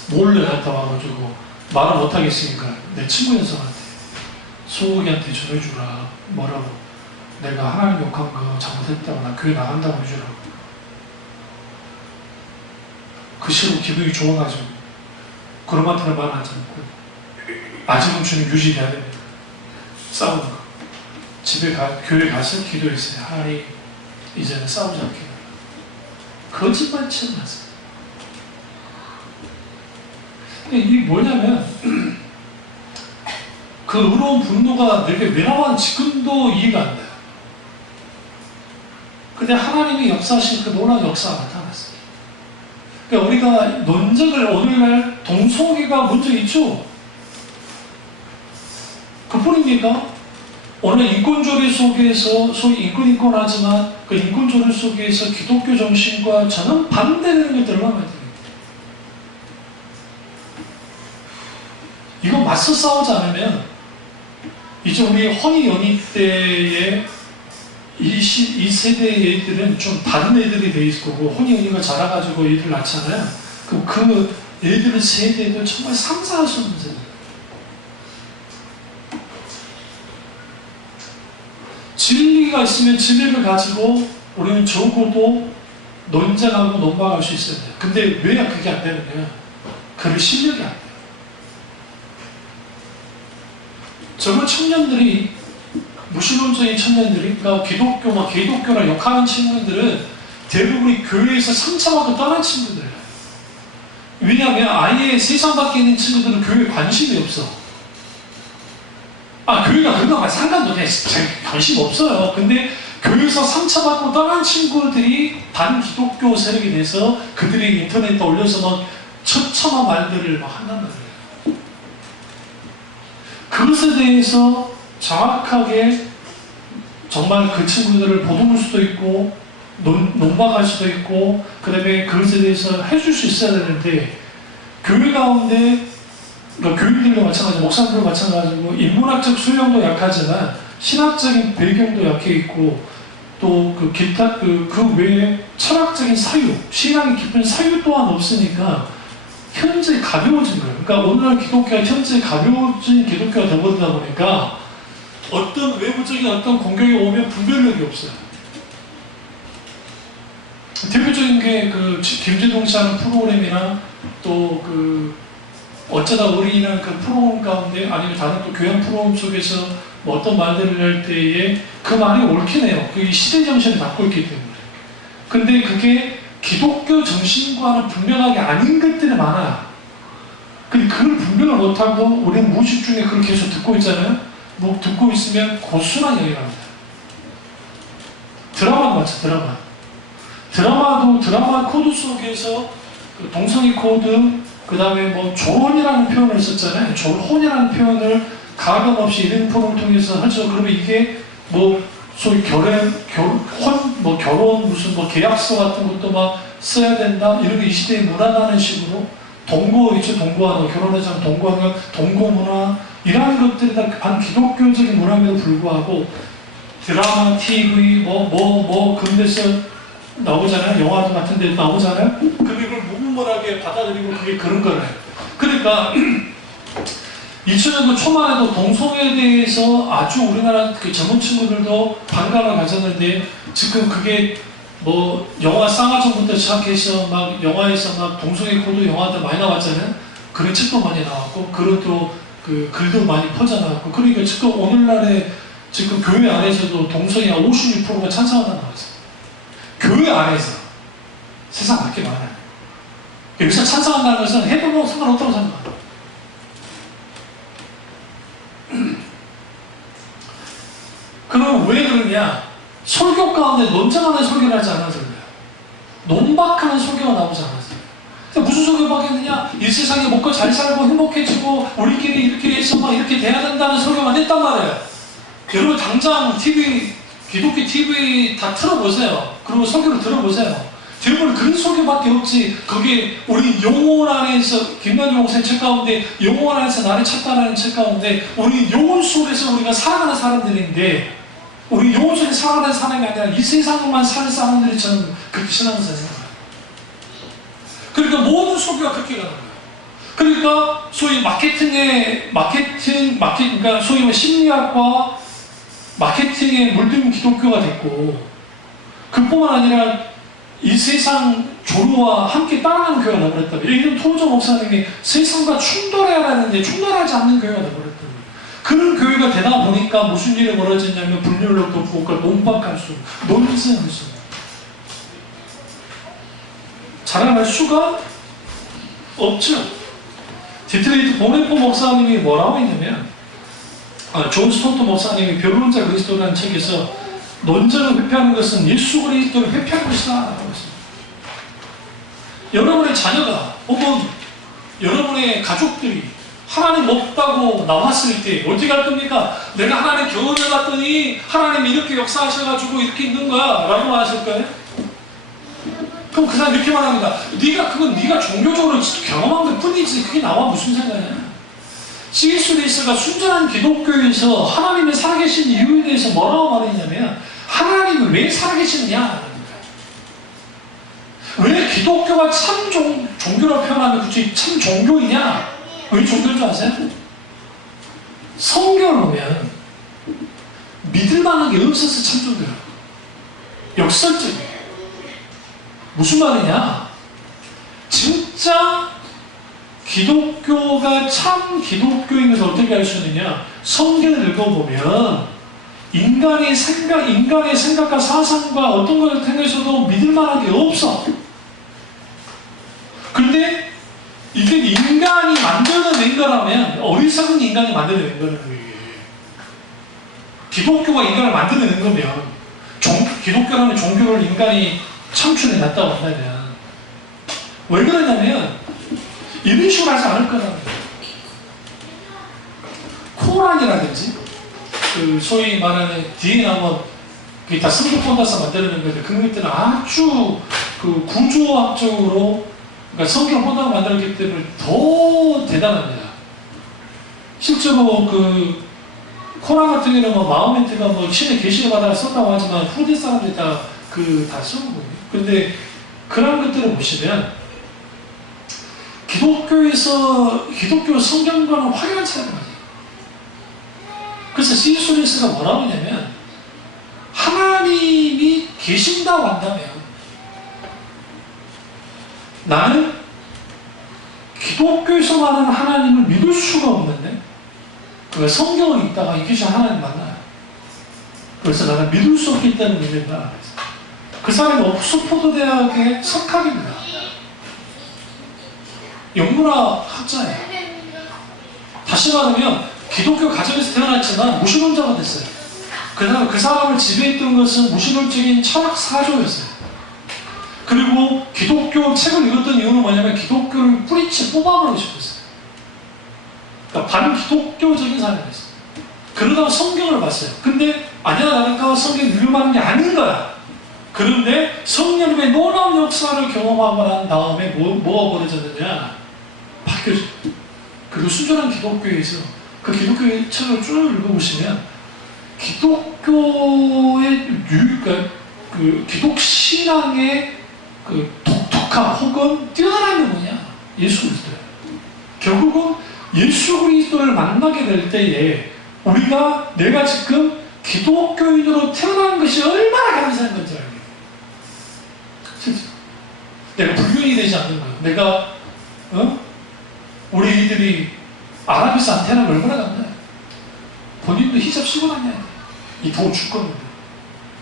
몰래 갔다 와가지고 말을 못하겠으니까 내 친구 녀석한테, 소고기한테 전해주라. 뭐라고? 내가 하나님 욕한 거 잘못했다고, 나 교회 나간다고 해주라고. 그 시로 기분이 좋아가지고 그놈한테는 말 하지 않고, 아직은 주님 유지해야 됩니다. 싸우는 거. 교회 가서 기도했어요. 하나님, 이제는 싸우지 않게 해달라. 거짓말처럼 하세요. 이게 뭐냐면, 그 의로운 분노가 내게 왜 나왔는지 지금도 이해가 안 돼요. 근데 하나님이 역사하신 그 놀라운 역사가 나타났어요. 그러니까 우리가 논쟁을 오늘날 동성애가 문제 있죠? 그뿐입니까? 오늘 인권조례 속에서 소위 인권하지만 그 인권조례 속에서 기독교 정신과 저는 반대되는 것들을 얼마나 많이 들어요. 이거 맞서 싸우지 않으면 이제 우리 혼인 연희 때에 이 세대의 애들은 좀 다른 애들이 돼 있을 거고, 혼인 연희가 자라가지고 애들 낳잖아요. 그 애들 세대도 정말 상상할 수 없는 세대. 진리가 있으면 진리를 가지고 우리는 적어도 논쟁하고 논박할 수 있어야 돼요. 근데 왜 그게 안 되느냐? 그럴 실력이 안 돼요. 젊은 청년들이, 무신론적인 청년들이, 그러니까 기독교나 욕하는 친구들은 대부분이 교회에서 상처받고 떠난 친구들이에요. 왜냐하면 아예 세상 밖에 있는 친구들은 교회에 관심이 없어. 교회가 그런 거 상관도 없네. 관심 없어요. 근데 교회에서 상처받고 떠난 친구들이 반기독교 세력이 돼서 그들이 인터넷에 올려서 막 처참한 말들을 막 한단 말이에요. 그것에 대해서 정확하게 정말 그 친구들을 보듬을 수도 있고 논박할 수도 있고, 그 다음에 그것에 대해서 해줄 수 있어야 되는데, 교회 가운데 그러니까 교인들도 마찬가지고 목사들도 마찬가지고 인문학적 수련도 약하지만 신학적인 배경도 약해 있고, 또 그 기타 그 외에 철학적인 사유, 신앙이 깊은 사유 또한 없으니까 현재 가벼워진 거예요. 그러니까 오늘날 기독교가 현재 가벼워진 기독교가 되어버리다 보니까 어떤 외부적인 어떤 공격이 오면 분별력이 없어요. 대표적인 게 그 김재동 씨 하는 프로그램이나 또 그 어쩌다 우리는 그 프로그램 가운데 아니면 다른 또 교양 프로그램 속에서 뭐 어떤 말들을 할 때에 그 말이 옳긴 해요. 그 시대 정신을 갖고 있기 때문에. 근데 그게 기독교 정신과는 분명하게 아닌 것들이 많아요. 근데 그걸 분별을 못하고 우리는 무의식 중에 그걸 계속 듣고 있잖아요. 뭐 듣고 있으면 고스란히 여기갑니다. 드라마도 마찬가지. 드라마도 드라마 코드 속에서 그 동성애 코드, 그 다음에 뭐 조혼이라는 표현을 썼잖아요. 조혼이라는 표현을 가감 없이 이런 프로를 통해서 하죠. 그러면 이게 뭐 소위 결혼 무슨 뭐 계약서 같은 것도 막 써야 된다. 이런 게 이 시대의 문화라는 식으로 동거 있죠. 동거하는 결혼하자면 동거하는 동거 문화, 이러한 것들이 다 반기독교적인 문화임에도 불구하고 드라마, TV 근대서 나오잖아요. 영화도 같은 데 나오잖아요. 근데 이걸 무분별하게 받아들이고 그게 그런 거예요. 그러니까 2000년도 초반에도 동성애에 대해서 아주 우리나라 그 젊은 친구들도 반감을 가졌는데, 지금 그게 뭐 영화 쌍화점부터 시작해서 막 영화에서 막 동성애 코드 영화들 많이 나왔잖아요. 그런 책도 많이 나왔고, 그런 또 그 글도 많이 퍼져나왔고, 그러니까 지금 오늘날에 지금 교회 안에서도 동성애 56%가 찬성하다 나왔어요. 교회 안에서. 세상 밖에 많아요. 여기서 찬성한다는 것은 해도 뭐 상관없다고 생각합니다. 그럼 왜 그러냐? 설교 가운데 논쟁하는 설교를 하지 않아서 그래요. 논박하는 설교가 나오지 않았어요. 무슨 설교가 하겠느냐? 이 세상에 먹고 잘 살고 행복해지고 우리끼리 이렇게 해서 막 이렇게 돼야 된다는 설교만 했단 말이에요. 여러분 당장 기독교 TV 다 틀어보세요. 그리고 설교를 들어보세요. 대부분 그런 설교밖에 없지. 그게 우리 영혼 안에서, 김만희 목사님 책 가운데 영혼 안에서 나를 찾다라는 책 가운데 우리 영혼 속에서 우리가 살아가는 사람들인데, 우리 영혼 속에 살아가는 사람이 아니라 이 세상만 사는 사람들이 저는 그렇게 신앙생활을 해요. 그러니까 모든 설교가 그렇게 가는 거예요. 그러니까 소위 그러니까 소위 심리학과 마케팅에 물든 기독교가 됐고, 그뿐만 아니라 이 세상 조류와 함께 따라가는 교회가 나버렸다고요. 예를 들면 토저 목사님이 세상과 충돌해야 하는데 충돌하지 않는 교회가 나버렸다고요. 그런 교회가 되다 보니까 무슨 일이 벌어졌냐면 불륜력도 부고 논박할 수, 논쟁할 수, 자랑할 수가 없죠. 디트레이트 보네포 목사님이 뭐라고 했냐면, 존 스톤토 목사님이 변론자 그리스도라는 책에서 논쟁을 회피하는 것은 예수 그리스도를 회피하는 것이다 라고 했습니다. 여러분의 자녀가 혹은 여러분의 가족들이 하나님 없다고 나왔을 때 어떻게 할 겁니까? 내가 하나님 경험해 봤더니 하나님이 이렇게 역사하셔가지고 이렇게 있는 거야 라고 하실 거예요? 그럼 그 사람 이렇게 말합니다. 그건 네가 종교적으로 경험한 것 뿐이지 그게 나와 무슨 상관이야? C.S. 루이스가 순전한 기독교에서 하나님이 살아계신 이유에 대해서 뭐라고 말했냐면 하나님은 왜 살아계시느냐? 왜 기독교가 참 종교라고 표현하면 굳이 참 종교이냐? 왜 종교인 줄 아세요? 성경을 보면 믿을 만한 게 없어서 참 종교예요. 역설적이에요. 무슨 말이냐? 진짜 기독교가 참 기독교인 것을 어떻게 알 수 있느냐? 성경을 읽어보면 인간의 생각과 사상과 어떤 것을 통해서도 믿을 만한 게 없어. 그런데 이게 인간이 만들어낸 거라면 어리석은 인간이 만들어낸 거라는 거예요. 기독교가 인간을 만들어낸 거면 기독교라는 종교를 인간이 창출해놨다고 한다면 왜 그러냐면 이런 식으로 하지 않을 거라는 거예요. 코란이라든지 그 소위 말하는 DNA는 그게 다 성경본다서 만드는 건데 그런 것들은 아주 그 구조학적으로 그러니까 성경을 본다고 만들었기 때문에 더 대단합니다. 실제로 그 코란 같은 경우는 뭐 마호메트가 뭐 신의 계시를 받아 썼다고 하지만 후대 사람들이 다 쓴 거예요. 근데 그런 것들을 보시면 기독교 성경과는 확연한 차이가 나요. 그래서 C.S. 루이스가 뭐라고 하냐면 하나님이 계신다고 한다면 나는 기독교에서 말하는 하나님을 믿을 수가 없는데 그 성경을 읽다가 이것이 하나님 맞나요? 그래서 나는 믿을 수 없기 때문에 믿는다. 그 사람이 옥스포드 대학의 석학입니다. 영문학 학자예요. 다시 말하면 기독교 가정에서 태어났지만 무신론자가 됐어요. 그 사람을 지배했던 것은 무신론적인 철학 사조였어요. 그리고 기독교 책을 읽었던 이유는 뭐냐면 기독교를 뿌리째 뽑아버리고 싶었어요. 그러니까 반기독교적인 사람이었어요. 그러다가 성경을 봤어요. 근데 아니야 다를까 성경이 읽을만한 게 아닌 거야. 그런데 성령의 놀라운 역사를 경험하고 난 다음에 뭐가 벌어졌느냐? 바뀌어져. 그리고 순전한 기독교에서 그 기독교의 책을 쭉 읽어보시면 기독교의 그 기독신앙의 그 독특함 혹은 뛰어난 게 뭐냐? 예수 그리스도예요. 결국은 예수 그리스도를 만나게 될 때에 내가 지금 기독교인으로 태어난 것이 얼마나 감사한 건지 알게 돼요. 실제 내가 불교인이 되지 않는 거예요. 내가 우리 애들이 아랍에서 안 태어나면 얼마나 감사해요. 본인도 히잡 쓰고 다녀야 돼. 이 돈 줄 건데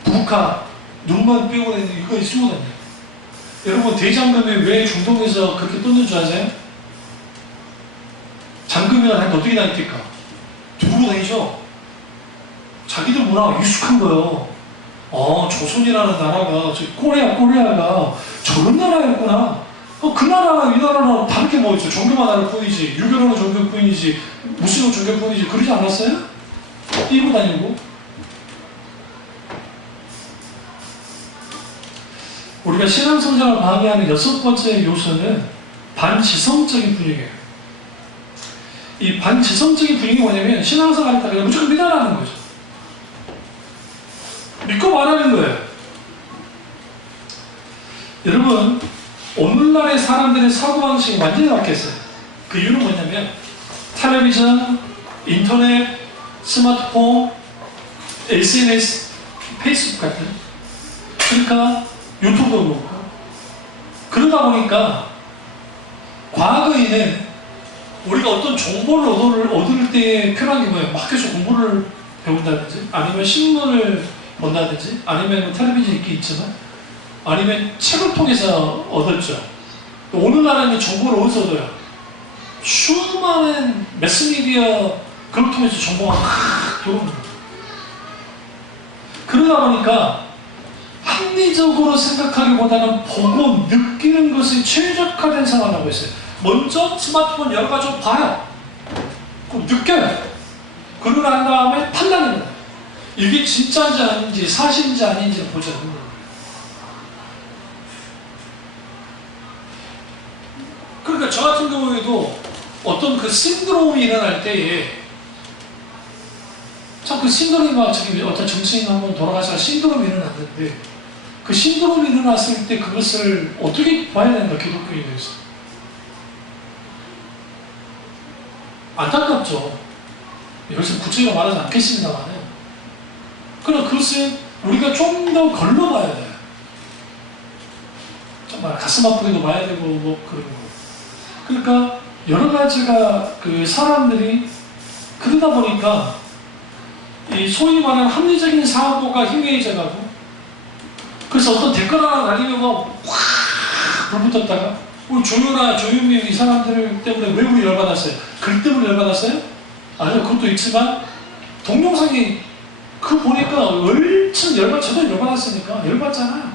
부카 눈만 빼고 다니는 이거 쓰고 다녀요. 여러분 대장금이 왜 중동에서 그렇게 떴는 줄 아세요? 장금이가 다니는데 어떻게 다닙니까? 두고 다니죠? 자기들 문화가 익숙한 거예요. 조선이라는 나라가 코리아가 저런 나라였구나. 그 나라와 이 나라는 다르게 뭐 있어. 종교만 다를 뿐이지. 유교로는 종교뿐이지. 무슬림 종교뿐이지. 그러지 않았어요? 뛰고 다니고. 우리가 신앙성장을 방해하는 6번째 요소는 반지성적인 분위기예요. 이 반지성적인 분위기가 뭐냐면 신앙생활 했다가 무조건 믿어라는 거죠. 믿고 말하는 거예요. 여러분 오늘날의 사람들의 사고방식이 완전히 바뀌었어요. 그 이유는 뭐냐면 텔레비전, 인터넷, 스마트폰, SNS, 페이스북 같은 그러니까 유튜브도 그렇고 그러다 보니까 과거에는 우리가 어떤 정보를 얻을 때 필요한 게 뭐예요? 밖에서 공부를 배운다든지, 아니면 신문을 본다든지, 아니면 텔레비전 있긴 있지만, 아니면 책을 통해서 얻었죠. 오늘날에는 정보를 어디서 얻어요? 수많은 매스미디어 그걸 통해서 정보가 막 들어오는 거예요. 그러다 보니까 합리적으로 생각하기보다는 보고 느끼는 것이 최적화된 상황이라고 했어요. 먼저 스마트폰 여러 가지 봐요. 그럼 느껴요. 그러고 난 다음에 판단을 해요. 이게 진짜인지 아닌지 사실인지 아닌지를 보자는 거예요. 그러니까 저 같은 경우에도 어떤 그 신드롬이 일어날 때에 참 그 신드롬이 막 저기 어떤 정치인 한 번 돌아가셔서 신드롬이 일어났는데 그 신드롬이 일어났을 때 그것을 어떻게 봐야 되는가 기독교에 대해서 안타깝죠. 여기서 구체적으로 말하지 않겠습니다만 그러나 그것을 우리가 좀 더 걸러봐야 돼요. 정말 가슴 아프게도 봐야 되고 뭐 그런 거. 그러니까 여러 가지가 그 사람들이 그러다 보니까 이 소위 말하는 합리적인 사고가 희미해져가고 그래서 어떤 댓글 하나 날리면 확 불붙었다가 우리 조윤아, 조윤미 이 사람들 때문에 왜 우리 열받았어요? 글 때문에 열받았어요? 아니요, 그것도 있지만 동영상이 그 보니까 얼청 저도 열받았으니까 열받잖아요.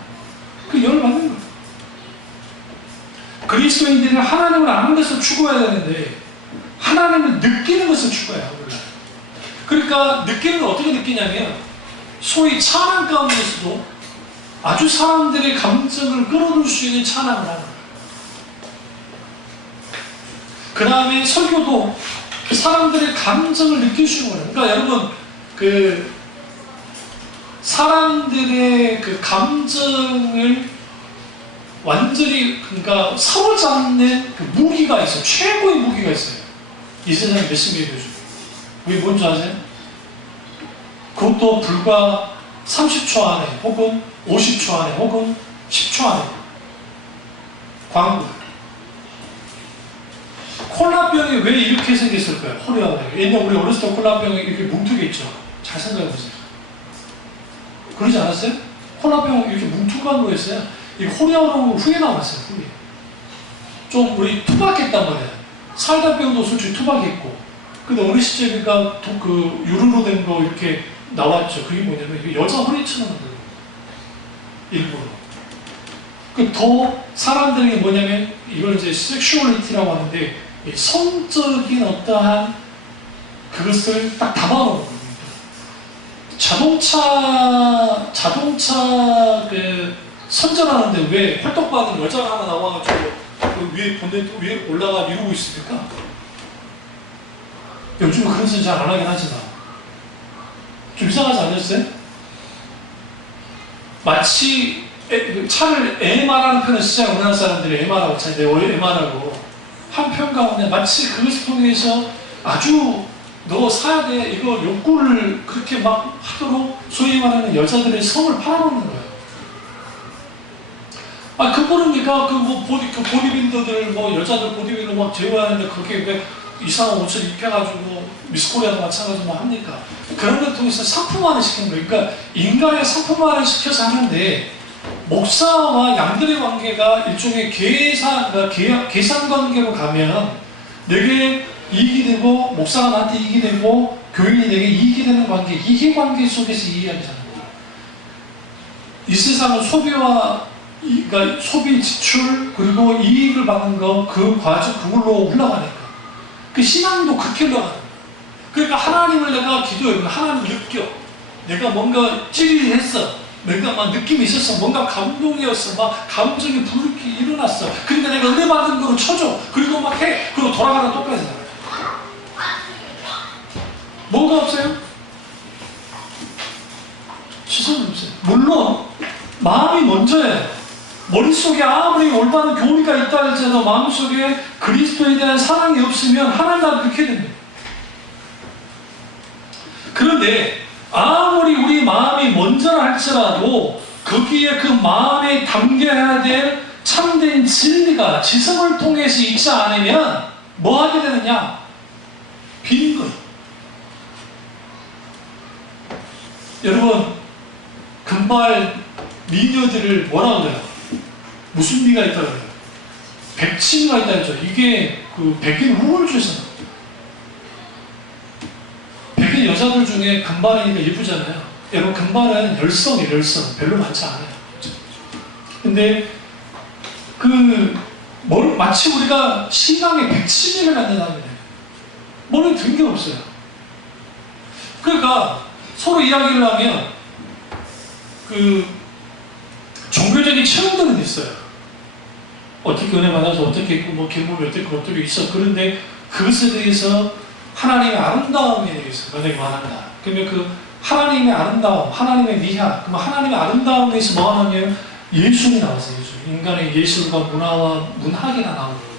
그 열받는 거예요. 그리스도인들이 하나님을 아는 것을 추구해야 되는데 하나님을 느끼는 것을 추구해야 합니다. 그러니까 느끼는 걸 어떻게 느끼냐면 소위 찬양 가운데서도 아주 사람들의 감정을 끌어올 수 있는 찬양을 하는 거예요. 그 다음에 설교도 사람들의 감정을 느낄 수 있는 거예요. 그러니까 여러분 그 사람들의 그 감정을 완전히 그러니까 사로잡는 그 무기가 있어요. 최고의 무기가 있어요. 이 세상에 몇십명이 되죠. 그게 뭔지 아세요? 그것도 불과 30초 안에 혹은 50초 안에 혹은 10초 안에 광고. 콜라병이 왜 이렇게 생겼을까요? 콜라병이. 옛날 우리 어렸을 때 콜라병이 이렇게 뭉툭해 있죠. 잘 생각해보세요. 그러지 않았어요? 콜라병 이렇게 뭉툭한 거였어요. 이 호리아로 후에 나왔어요. 후에. 좀 우리 투박했단 말이에요. 살다병도 솔직히 투박했고. 근데 어느 시절이니까 그 유루로 된 거 이렇게 나왔죠. 그게 뭐냐면 이게 여자 허리처럼 만드는 일부러. 그 더 사람들이 뭐냐면 이걸 이제 섹슈얼리티라고 하는데 성적인 어떠한 그것을 딱 담아놓는 겁니다. 자동차 그 선전하는데 왜 헐떡받은 여자가 하나 나와가지고 그 위에 본넷 위에 올라가 이러고 있습니까? 요즘은 그런 소리 잘 안 하긴 하지만 좀 이상하지 않으셨어요? 마치 차를 MR하는 표현을 쓰잖아요. 우리나라 사람들이 MR하고 차인데 MR하고 한편 가운데 마치 그것을 통해서 아주 너 사야 돼 이거 욕구를 그렇게 막 하도록 소위 말하는 여자들의 성을 팔아먹는 거예요. 아, 그 모릅니까? 그 뭐 보디빌더들 뭐 여자들 보디빌더 막 제어하는데 그게 왜 이상한 옷을 입혀가지고 미스코리아도 마찬가지로 뭐 합니까? 그런 걸 통해서 상품화를 시키는 거예요. 그러니까 인간의 상품화를 시켜서 하는데 목사와 양들의 관계가 일종의 계산 관계로 가면 내게 이익이 되고 목사가 나한테 이익이 되고 교인이 내게 이익이 되는 관계, 이해 관계 속에서 이해하잖아요. 이 세상은 소비와 그러니까 소비 지출 그리고 이익을 받는 거 그 과정 그걸로 흘러가니까 그 신앙도 그렇게 흘러가는 거예요. 그러니까 하나님을 내가 기도해 하나님 느껴 내가 뭔가 찌릿했어 내가 막 느낌이 있었어 뭔가 감동이었어 막 감정이 불이 일어났어 그러니까 내가 은혜 받은 거로 쳐줘 그리고 막 해 그리고 돌아가는 똑같이 살아요. 뭐가 없어요? 시선이 없어요. 물론 마음이 먼저예요. 머릿속에 아무리 올바른 교리가 있다 할지라도 마음속에 그리스도에 대한 사랑이 없으면 하나님 나라 그렇게 됩니다. 그런데 아무리 우리 마음이 먼저라 할지라도 거기에 그 마음에 담겨야 될 참된 진리가 지성을 통해서 있지 않으면 뭐 하게 되느냐? 빈곤. 여러분, 금발 미녀들을 뭐라고 그래요? 무슨 미가 있다고 그래요? 백치미가 있다 했죠. 이게 그 백인 우월주에서 백인 여자들 중에 금발이니까 예쁘잖아요. 여러분, 금발은 열성이에요. 열성. 별로 많지 않아요. 근데 마치 우리가 신앙의 백치미를 갖는다는 거예요. 뭐는 든 게 없어요. 그러니까 서로 이야기를 하면 종교적인 체험들은 있어요. 어떻게 은혜 받아서 어떻게 있고 뭐 기쁨이 어떻게 있어. 그런데 그것에 대해서 하나님의 아름다움에 대해서 만약에 말한다. 그러면 그 하나님의 아름다움, 하나님의 미학, 그러면 하나님의 아름다움에서 뭐 하냐면 예술이 나와서 예술. 인간의 예술과 문화와 문학이 다 나오는 거예요.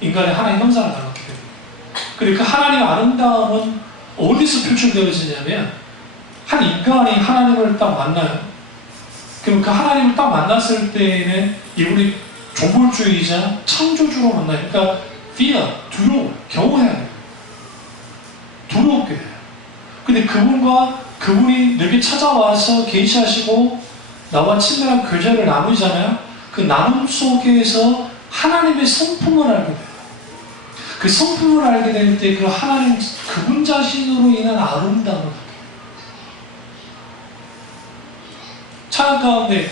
인간의 하나의 형상을 닮았기 때문에. 그러니까 하나님의 아름다움은 어디서 표출되어지냐면 한 인간이 하나님을 딱 만나요. 그럼 그 하나님을 딱 만났을 때에는 이분이 조물주의자, 창조주로 만나요. 그러니까 두려워, 경호해야 돼요. 두렵게 돼요. 근데 그분이 내게 찾아와서 계시하시고 나와 친밀한 교제를 나누잖아요. 그 나눔 속에서 하나님의 성품을 알게 돼요. 그 성품을 알게 될 때 그 하나님, 그분 자신으로 인한 아름다움을 갖게 돼요. 찬양 가운데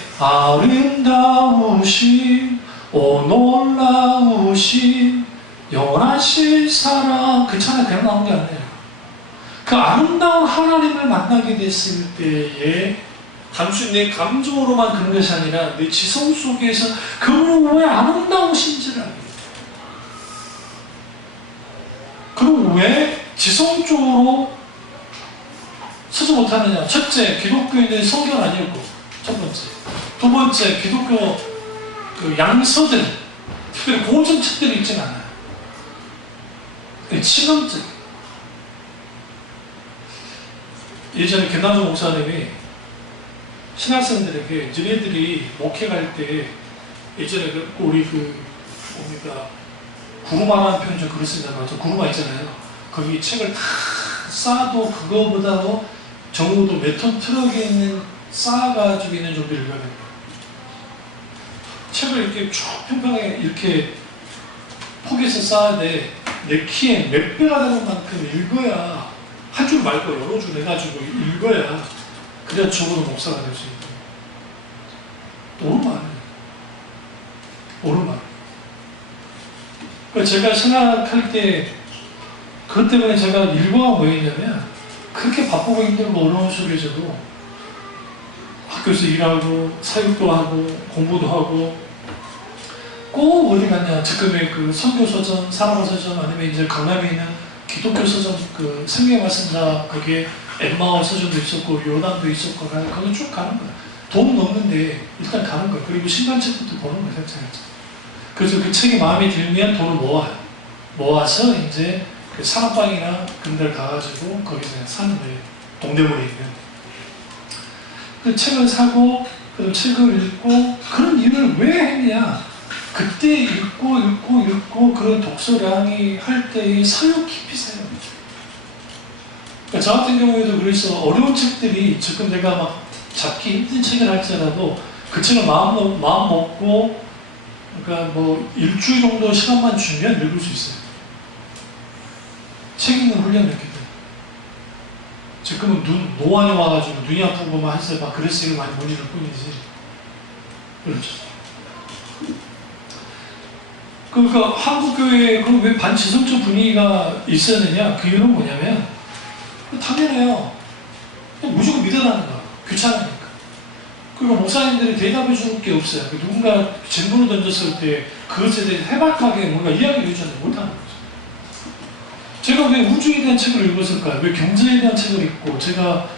아름다우신 오 놀라우신 영원하신 사랑, 그 찬양 그냥 나온 게 아니에요. 그 아름다운 하나님을 만나게 됐을 때에 단순히 내 감정으로만 그런 것이 아니라 내 지성 속에서 그분은 왜 아름다우신지를 알게 돼요. 그럼 왜 지성적으로 서지 못하느냐? 첫째, 기독교인들이 성경 안 읽고, 첫 번째. 두 번째, 기독교 양서들, 특별히 고전 책들이 읽지는 않아요. 치명적. 예전에 김남준 목사님이 신학생들에게 너네들이 목회 갈 때 예전에 우리 뭡니까 구루마라는 표현 좀 그랬습니다만 저 구루마 있잖아요. 거기 책을 다 쌓아도 그거보다도 적어도 몇 톤 트럭에 있는 쌓아가지고 있는 정도 읽어야 됩니다. 책을 이렇게 쭉 평평하게 이렇게 폭에서 쌓아야 돼. 내 키에 몇 배가 되는 만큼 읽어야 한 줄 말고 여러 줄 해가지고 읽어야 그래야 적어도 목사가 될 수 있다. 오르만. 제가 생각할 때 그것 때문에 제가 일과가 뭐였냐면 그렇게 바쁘고 힘들고 어려운 속에서도 학교에서 일하고 사육도 하고 공부도 하고 꼭 어디 갔냐. 지금의 그 선교서점, 사랑서점 아니면 이제 강남에 있는 기독교 서점 그 생명의 말씀사 거기에 엠마오 서점도 있었고 요단도 있었고 거기 쭉 가는 거야. 돈은 없는데 일단 가는 거야. 그리고 신간책부터 보는 거야. 그래서 그 책이 마음에 들면 돈을 모아요. 모아서 이제 그 사랑방이나 그런 데를 가가지고 거기서 사는 거예요. 동대문에 있는. 그 책을 사고 그 책을 읽고 그런 일을 왜 했냐. 그때 읽고 그런 독서량이 할 때의 사역 깊이 사요. 그러니까 저 같은 경우에도 그래서 어려운 책들이 지금 내가 막 잡기 힘든 책을 할지라도 그 책을 마음 먹고 그러니까 뭐 일주일 정도 시간만 주면 읽을 수 있어요. 책 읽는 훈련을 했기 때문에. 지금은 노안이 와가지고 눈이 아프고만 해서 막 그래서 많이 못 읽을 뿐이지. 그렇죠. 그러니까 한국교회에 왜 반지성적 분위기가 있었느냐? 그 이유는 뭐냐면 당연해요. 무조건 믿어라는 거야. 귀찮으니까. 그리고 목사님들이 대답해 줄 게 없어요. 누군가 질문을 던졌을 때 그것에 대해 해박하게 뭔가 이야기를 해주지 못하는 거죠. 제가 왜 우주에 대한 책을 읽었을까요? 왜 경제에 대한 책을 읽고 제가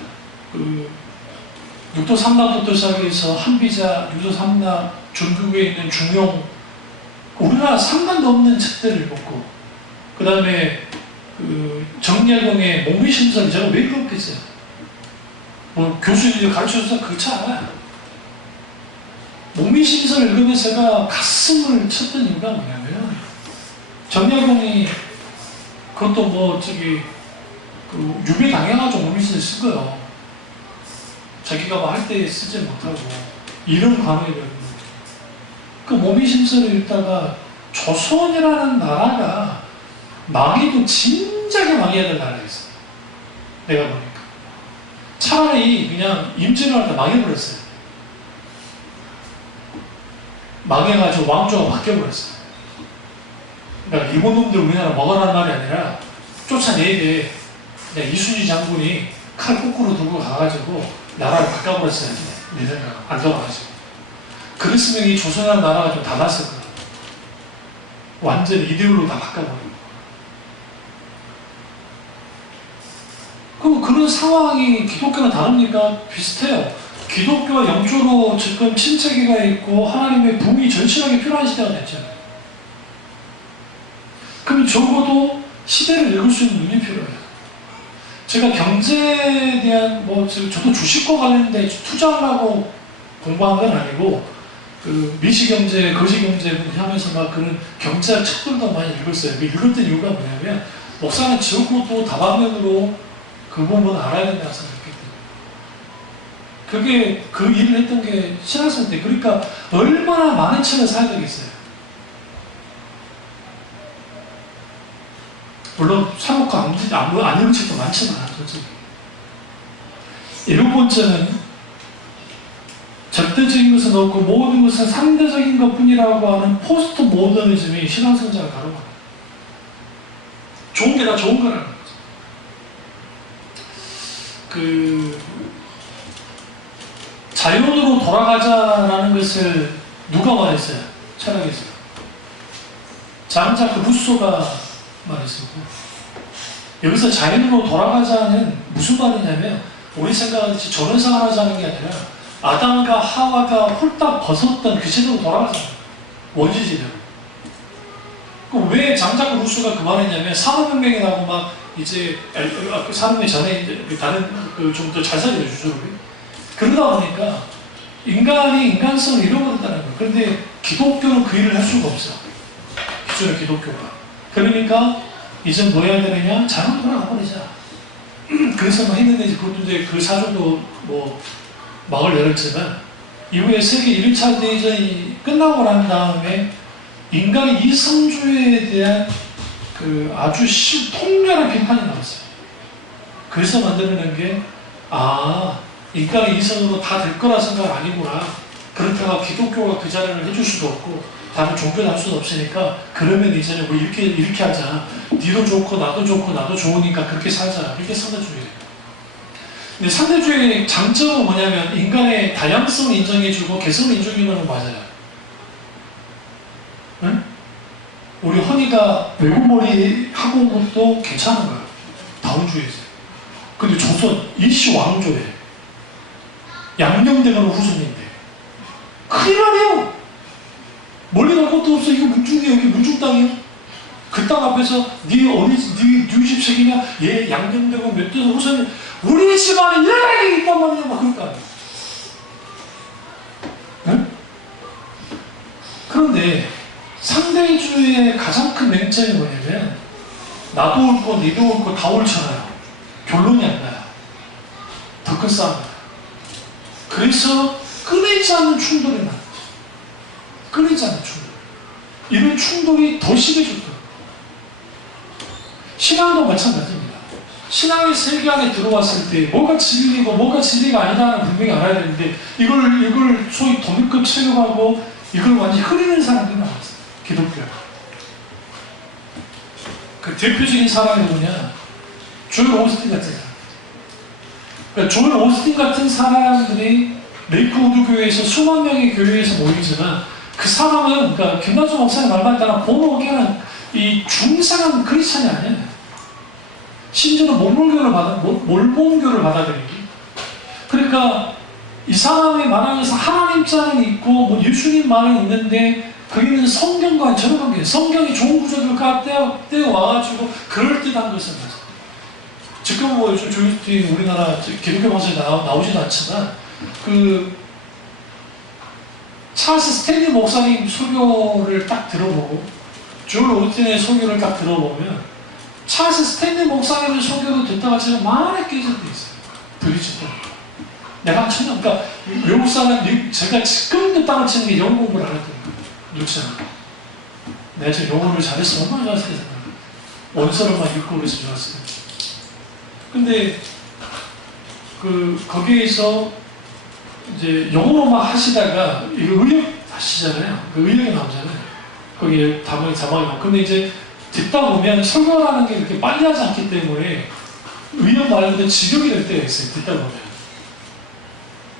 육도 삼락부터 시작해서 한비자, 유도 삼락, 종교에 있는 중용 우리나라 상관도 없는 책들을 읽었고 그 다음에 정약용의 목미심설 제가 왜 읽었겠어요? 뭐 교수님이 가르쳐줘서 그렇지 않아요. 목미심설을 읽으면서 제가 가슴을 쳤던 이유가 뭐냐면 정약용이 그것도 뭐 유배 당해가지고 몸이슬을 쓴 거예요. 자기가 뭐 할 때 쓰지 못하고 이런 관계를 그 몸이심서를 읽다가 조선이라는 나라가 망해도 진작에 망해야 될 나라였어요. 내가 보니까 차라리 그냥 임진을 할 때 망해버렸어요. 망해가지고 왕조가 바뀌어버렸어요. 그러니까 일본 놈들 우리나라 먹으라는 말이 아니라 쫓아내야 돼. 그냥 이순신 장군이 칼 거꾸로 들고 가가지고 나라를 바꿔버렸어야 돼. 내 생각 안 돌아가지고. 그랬으면 이 조선이라는 나라가 좀 달랐을 거야. 완전 이대로로 다 바꿔버리고. 그럼 그런 상황이 기독교는 다릅니까? 비슷해요. 기독교와 영적으로 지금 침체기가 있고 하나님의 붐이 절실하게 필요한 시대가 됐잖아요. 그럼 적어도 시대를 읽을 수 있는 눈이 필요해요. 제가 경제에 대한 저도 주식과 관련된 투자하려고 공부한 건 아니고 미시경제, 거시경제 하면서 막 그런 경제학 책들도 많이 읽었어요. 읽었던 이유가 뭐냐면 목사는 지옥고 다방면으로 그 부분을 알아야 된다고 생각했기 때문에. 그게 그 일을 했던 게 신학생 때. 그러니까 얼마나 많은 책을 사야 되겠어요. 물론 사놓고 안 읽은 책도 많지만 솔직히. 7번째는 절대적인 것은 없고 모든 것은 상대적인 것뿐이라고 하는 포스트 모더니즘이 신앙성장을 가로막아요. 좋은 게 다 좋은 거라는 거죠. 자연으로 돌아가자라는 것을 누가 말했어요? 철학에서. 장자크 루소가 말했었고, 여기서 자연으로 돌아가자는 무슨 말이냐면 우리 생각하듯이 저런 생활하자는 게 아니라 아담과 하와가 홀딱 벗었던 그 제대로 돌아가잖아요. 원시제대로. 왜 장자크 루소가 그 말했냐면 산업혁명이 나고 막 이제 산업혁명 전에 이제 다른 좀 더 잘 살게 되죠. 그러다 보니까 인간이 인간성을 잃어버린다는 거예요. 그런데 기독교는 그 일을 할 수가 없어. 기존의 기독교가. 그러니까 이제 뭐 해야 되느냐? 자연 돌아가 버리자. 그래서 막 했는데 그것도 이제 그 사정도 막을 열었지만 이후에 세계 1차 대전이 끝나고 난 다음에 인간의 이성주의에 대한 아주 통렬한 비판이 나왔어요. 그래서 만들어낸 게 인간의 이성으로 다 될 거라 생각 아니구나. 그렇다가 기독교가 그 자리를 해줄 수도 없고 다른 종교를 할 수도 없으니까 그러면 이제는 우리 이렇게 하자. 니도 좋고 나도 좋고 나도 좋으니까 그렇게 살자. 이게 상대주의예요. 근데 상대주의의 장점은 뭐냐면 인간의 다양성을 인정해주고 개성을 인정해주는 건 맞아요. 응? 우리 허니가 외국머리 하고 온 것도 괜찮은 거예요. 다운주의에서. 근데 조선 일시 왕조에 양녕대가는 후손인데 큰일 나네요. 멀리 갈 것도 없어. 이거 문중이야. 여기 문중 땅이야. 그 땅 앞에서 네 집 책이냐? 얘 양녕대가 몇 대 후손이 우리 집안에 얘가 있단 말이야. 막 그럴 거 아니야. 응? 그런데 상대주의의 가장 큰 맹점이 뭐냐면 나도 옳고 니도 옳고 다 옳잖아요. 결론이 안 나요. 더 큰 싸움. 그래서 끊이지 않는 충돌이 나요. 끊이지 않는 충돌. 이런 충돌이 더 심해졌다. 신앙도 마찬가지입니다. 신앙의 세계 안에 들어왔을 때 뭐가 진리고 뭐가 진리가 아니다는 분명히 알아야 되는데 이걸 소위 도미급 체육하고 이걸 완전히 흐리는 사람들이 나왔어요. 기독교. 그 대표적인 사람이 누구냐? 조엘 오스틴 같은 사람. 그러니까 조엘 오스틴 같은 사람들이 레이크우드 교회에서 수만 명의 교회에서 모이지만 그 사람은 그러니까 김남수 목사님 말만 따라 본호계는 이 중상한 크리스찬이 아니에요. 심지어는 몰몬교를 받아들이기. 그러니까 이 사람이 말하면서 하나님 자는 있고 예수님 말은 있는데 거기는 성경과 전혀 관계해요. 성경이 좋은 구조들을 떼어와가지고 그럴듯한 것을 말해요. 지금 조이스틴 우리나라 기독교 방송에 나오지도 않지만 찰스 스탠리 목사님 설교를 딱 들어보고 조엘 오스틴의 설교를 딱 들어보면 찰스 스탠리 목사님의 설교도 듣다가 제가 많이 깨질 때 있어요. 부딪힐 때. 내가 천년, 그러니까 외국 사람, 제가 지금도 땅을 치는 게 영어 공부를 안 했거든요. 그렇지 않아. 내가 지금 영어를 잘했으면 얼마나 좋았을 텐데. 원서를만 읽고 그래서 좋았어요. 근데, 거기에서 이제 영어로만 하시다가, 이거 의역 하시잖아요. 그 의역이 나오잖아요. 거기에 자막이 나오고. 근데 이제 듣다 보면 설교라는 게 그렇게 빨리 하지 않기 때문에 의역 말고도 지겹이 될 때가 있어요. 듣다 보면.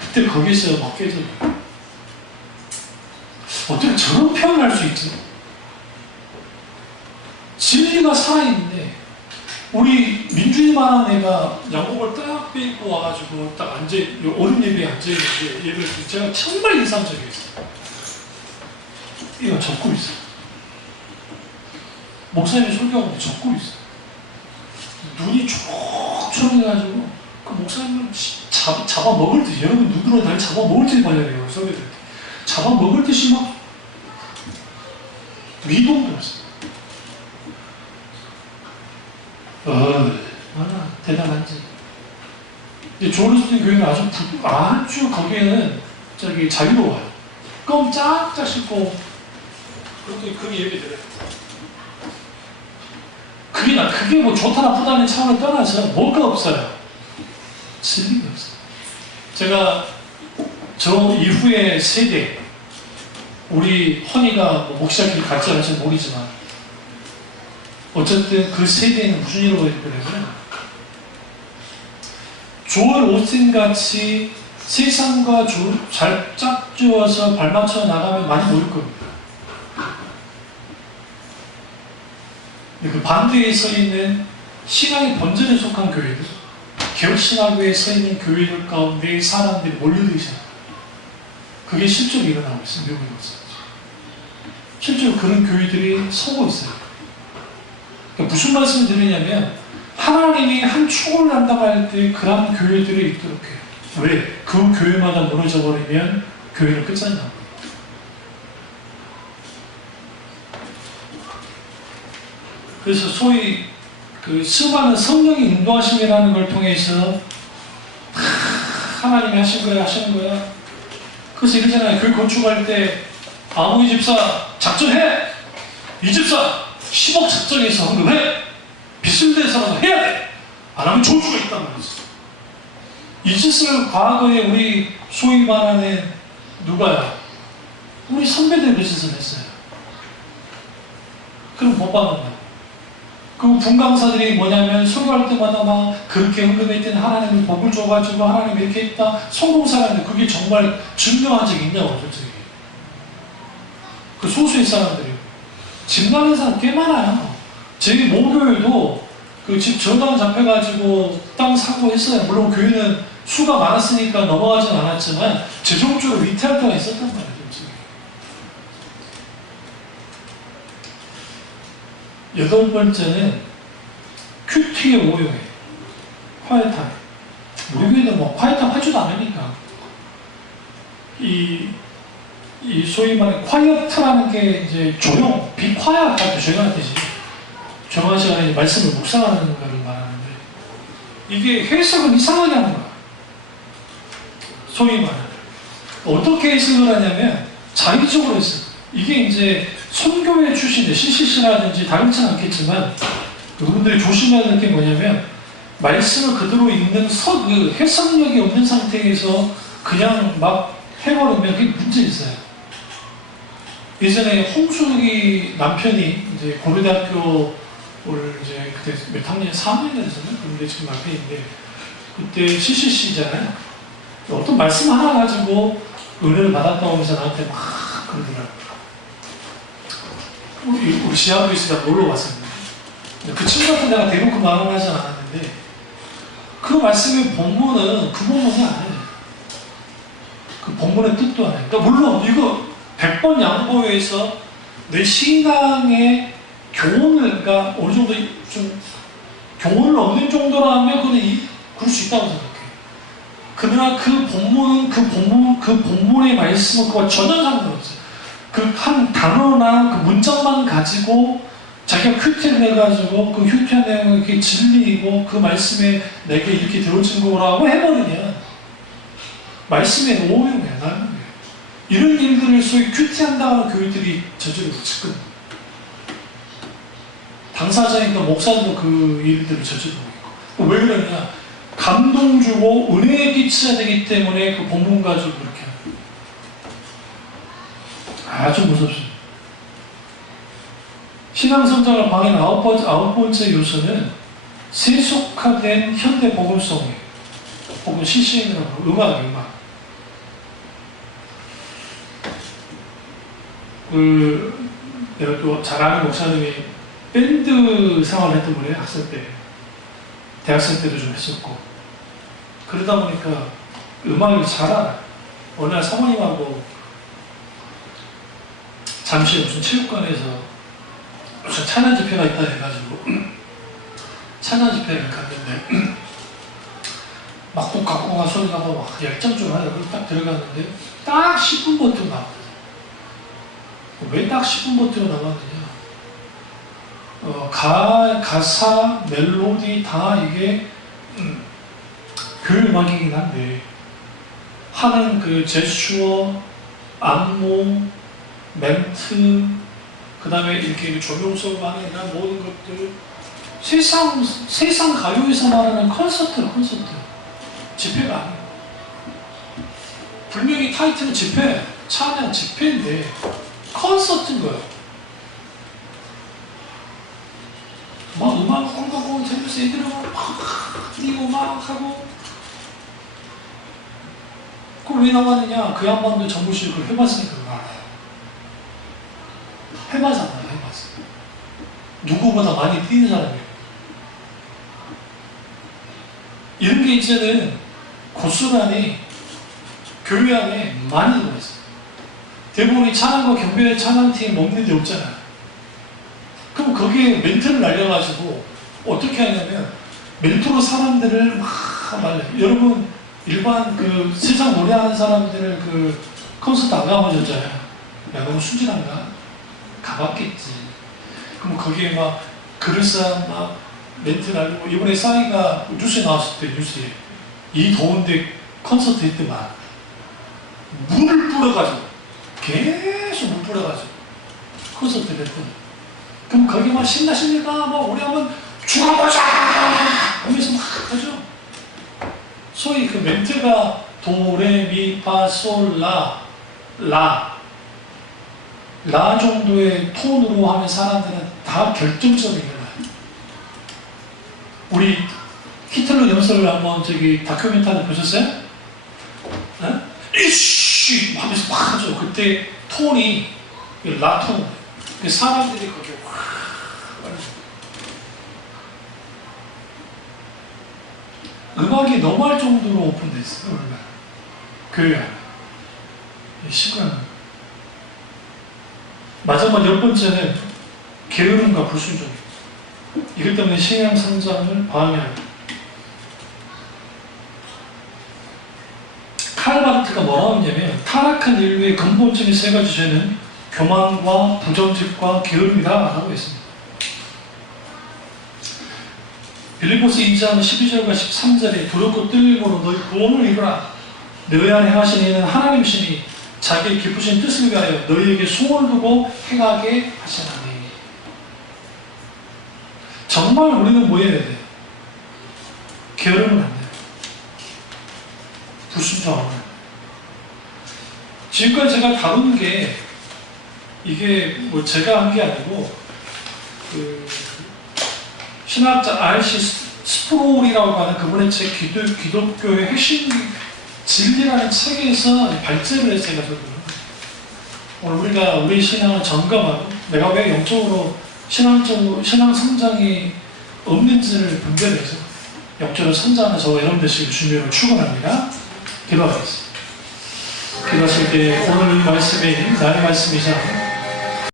그때 거기서 막 깨져요. 어떻게 저런 표현을 할 수 있지? 진리가 살아있는데 우리 민주주의만한 애가 양복을 딱 빼입고 와가지고 딱 어른 예배에 앉아있는데 예배를 제가 정말 인상적이었어요. 이거 적고 있어요. 목사님이 설교하는데 적고 있어요. 눈이 초롱초롱해가지고 그 목사님은 잡아먹을 듯이, 여러분 누구나 날 잡아먹을 듯이 말해요. 설교들 때. 잡아먹을 듯이 막 미동도 없어요. 얼마나 대단한지. 이제 조르스틴 교회는 아주 거기에는 자유로워요. 껌 짝짝 씹고 그렇게 예배 드려요. 그게 뭐 좋다 나쁘다는 차원을 떠나서 뭐가 없어요. 진리가 없어요. 제가 저 이후의 세대, 우리 허니가 목사길 갈지 안 갈지 모르지만 어쨌든 그 세대에는 무슨 일을 벌였냐면 조엘 오스틴 같이 세상과 잘 짝지어서 발맞춰 나가면 많이 모일 겁니다. 그 반대에 서 있는 신앙의 번전에 속한 교회들, 개혁신학교에 서 있는 교회들 가운데 사람들이 몰려들기 시작합니다. 그게 실제로 일어나고 있어요. 미국에서. 실제로 그런 교회들이 서고 있어요. 그러니까 무슨 말씀을 드리냐면 하나님이 한 축을 담당할 때 그런 교회들이 있도록 해요. 왜? 그 교회마다 무너져 버리면 교회는 끝장납니다. 그래서 소위 그 수많은 성령의 인도하심이라는 걸 통해서 하나님이 하시는 거야. 그래서 이러잖아요. 교회 건축할 때 아무리 집사 작전해! 이 집사 10억 작정해서 헌금해! 빚을 내서라도 해야 돼! 안 하면 저주가 있단 말이지. 이 짓을 과거에 우리 소위 말하는 누가요? 우리 선배들 그 짓을 했어요. 그럼 못 받는다. 그 분강사들이 뭐냐면 설교할 때마다 막 그렇게 헌금했더니 하나님이 복을 줘가지고 하나님이 이렇게 했다. 성공사라는데 그게 정말 증명한 적이 있냐고 솔직히. 그 소수의 사람들이. 집 나는 사람 꽤 많아요. 저희 모교회도 그 집 저당 잡혀가지고 땅 사고 했어요. 물론 교회는 수가 많았으니까 넘어가진 않았지만 재정적으로 위태할 때가 있었단 말이에요. 여덟 번째는 큐티의 오용이에요. 콰이어타임. 우리 교회는 뭐 콰이어타임 할 줄도 안 하니까. 이 소위 말하는 콰이어트라는 게 이제 조용, 비콰이어 할 때 조용한 뜻이지. 조용한 시간에 말씀을 묵상하는 것을 말하는데 이게 해석은 이상하게 하는 거야. 소위 말하는. 어떻게 해석을 하냐면 자의적으로 했어요. 이게 이제 선교회 출신들, CCC라든지 다르지는 않겠지만 여러분들이 조심해야 될 게 뭐냐면 말씀을 그대로 읽는 그 해석력이 없는 상태에서 그냥 막 해버리면 그게 문제 있어요. 예전에 홍순욱이 남편이 이제 고려대학교를 이제 그때 몇 학년, 4학년 됐었나? 근데 지금 남편인데 그때 CCC잖아요. 어떤 말씀 하나 가지고 은혜를 받았다고 하면서 나한테 막 그러더라고요. 우리 시합도 있으다 놀러 왔었는데 그 친구한테 내가 대놓고 말을 하진 않았는데 그 말씀의 본문은 그 본문이 아니에요. 그 본문의 뜻도 아니에요. 그러니까 물론 이거 100번 양보해서 내 신앙의 교훈을, 그러니까 어느 정도 좀 교훈을 얻는 정도라면 그럴 수 있다고 생각해요. 그러나 그 본문의 말씀은 그와 전혀 상관없어요. 그 한 단어나 그 문장만 가지고 자기가 큐티를 내가지고 그 큐티한 내용을 이렇게 진리이고 그 말씀에 내게 이렇게 되어진 거라고 해버리면 말씀에 오해는 거야, 나는 거야. 이런 일들을 소위 큐티한다는 교회들이 저지르고 있거든. 당사자니까 목사들도 그 일들을 저지르고 있고. 왜 그러냐? 감동 주고 은혜 끼쳐야 되기 때문에 그 본문 가지고 그렇게 하는. 아주 무섭습니다. 신앙 성장을 방해하는 아홉 번째 요소는 세속화된 현대 복음성이에요. 혹은 CCN이라고 음악. 내가 또 잘 아는 목사님이 밴드 생활을 했던 분이에요. 학생 때. 대학생 때도 좀 했었고. 그러다 보니까 음악을 잘 알아요. 어느 날 사모님하고 잠시 무슨 체육관에서 무슨 찬양 집회가 있다 해가지고 찬양 집회를 갔는데 막 국가국가 소리 나고 막 열정 좀 하려고 딱 들어갔는데 딱 10분 버티고 나왔거든요. 왜 딱 10분 버티고 나왔느냐? 가사, 멜로디 다 이게 교회 음악이긴 한데 하는 그 제스처, 안무, 멘트, 그 다음에 이렇게 조명소로 하는 이런 모든 것들 세상 가요에서 말하는 콘서트 집회가 아니에요. 분명히 타이틀은 집회, 찬양 집회인데 콘서트인 거예요. 막 음악 엉망 들으면서 애들은 막 뛰고 막 하고. 그럼 왜 나가느냐? 그 양반도 정부실 그걸 해봤으니까 그거 알아요. 해봤잖아요. 누구보다 많이 뛰는 사람이에요. 이런 게 이제는 고스란히 교회 안에 많이 들어있어요. 대부분이 찬양과 경배 찬양팀 먹는 데 없잖아요. 그럼 거기에 멘트를 날려가지고 어떻게 하냐면 멘트로 사람들을 막 말려요. 여러분 일반 그 세상 노래하는 사람들을 그 콘서트 안 가보셨잖아요. 야 너무 순진한가? 가봤겠지. 그럼 거기에 막 그럴싸한 막 멘트 날리고 이번에 싸이가 뉴스에 나왔을 때 뉴스에 이 더운데 콘서트 했더만 물을 뿌려가지고 계속 물 뿌려가지고 콘서트 했더니 그럼 거기 막 신나십니까? 막 우리 한번 죽어보자 하면서 막 하죠. 소위 그 멘트가 도레미파솔라 라 정도의 톤으로 하면 사람들은 다 결정적으로 일어나요. 우리 히틀러 연설을 한번 저기 다큐멘터리 보셨어요? 네? 이씨 하면서 막 하죠. 그때 톤이 라 톤. 사람들이 거기 음악이 너무할 정도로 오픈되어 있어요. 얼마나. 교회 안에. 시간. 마지막 10번째는 게으름과 불순종이에요. 이것 때문에 신앙 성장을 방해합니다. 칼 바르트가 뭐라고 했냐면 타락한 인류의 근본적인 세 가지 죄는 교만과 부정직과 게으름이다 라고 했습니다. 빌립보서 2장 12절과 13절에 두렵고 떨림으로 너희 구원을 이루라. 너희 안에 행하신 이는 하나님이시니 자기의 기쁘신 뜻을 위하여 너희에게 소원을 두고 행하게 하시나니. 정말 우리는 뭐 해야 돼요? 게으르면 안 돼요. 불순종하면. 지금까지 제가 다룬 게 이게 뭐 제가 한 게 아니고 그 신학자 R.C. 스프롤이라고 하는 그분의 책 기독교의 핵심 진리라는 책에서 발제를 했어요. 오늘 우리 신앙을 점검하고 내가 왜 영적으로 신앙 성장이 없는지를 분별해서 영적으로 성장하는 저와 여러분들 지금 준비를 축원합니다. 기도하겠습니다. 기도하실 때 오늘 말씀이 나의 말씀이자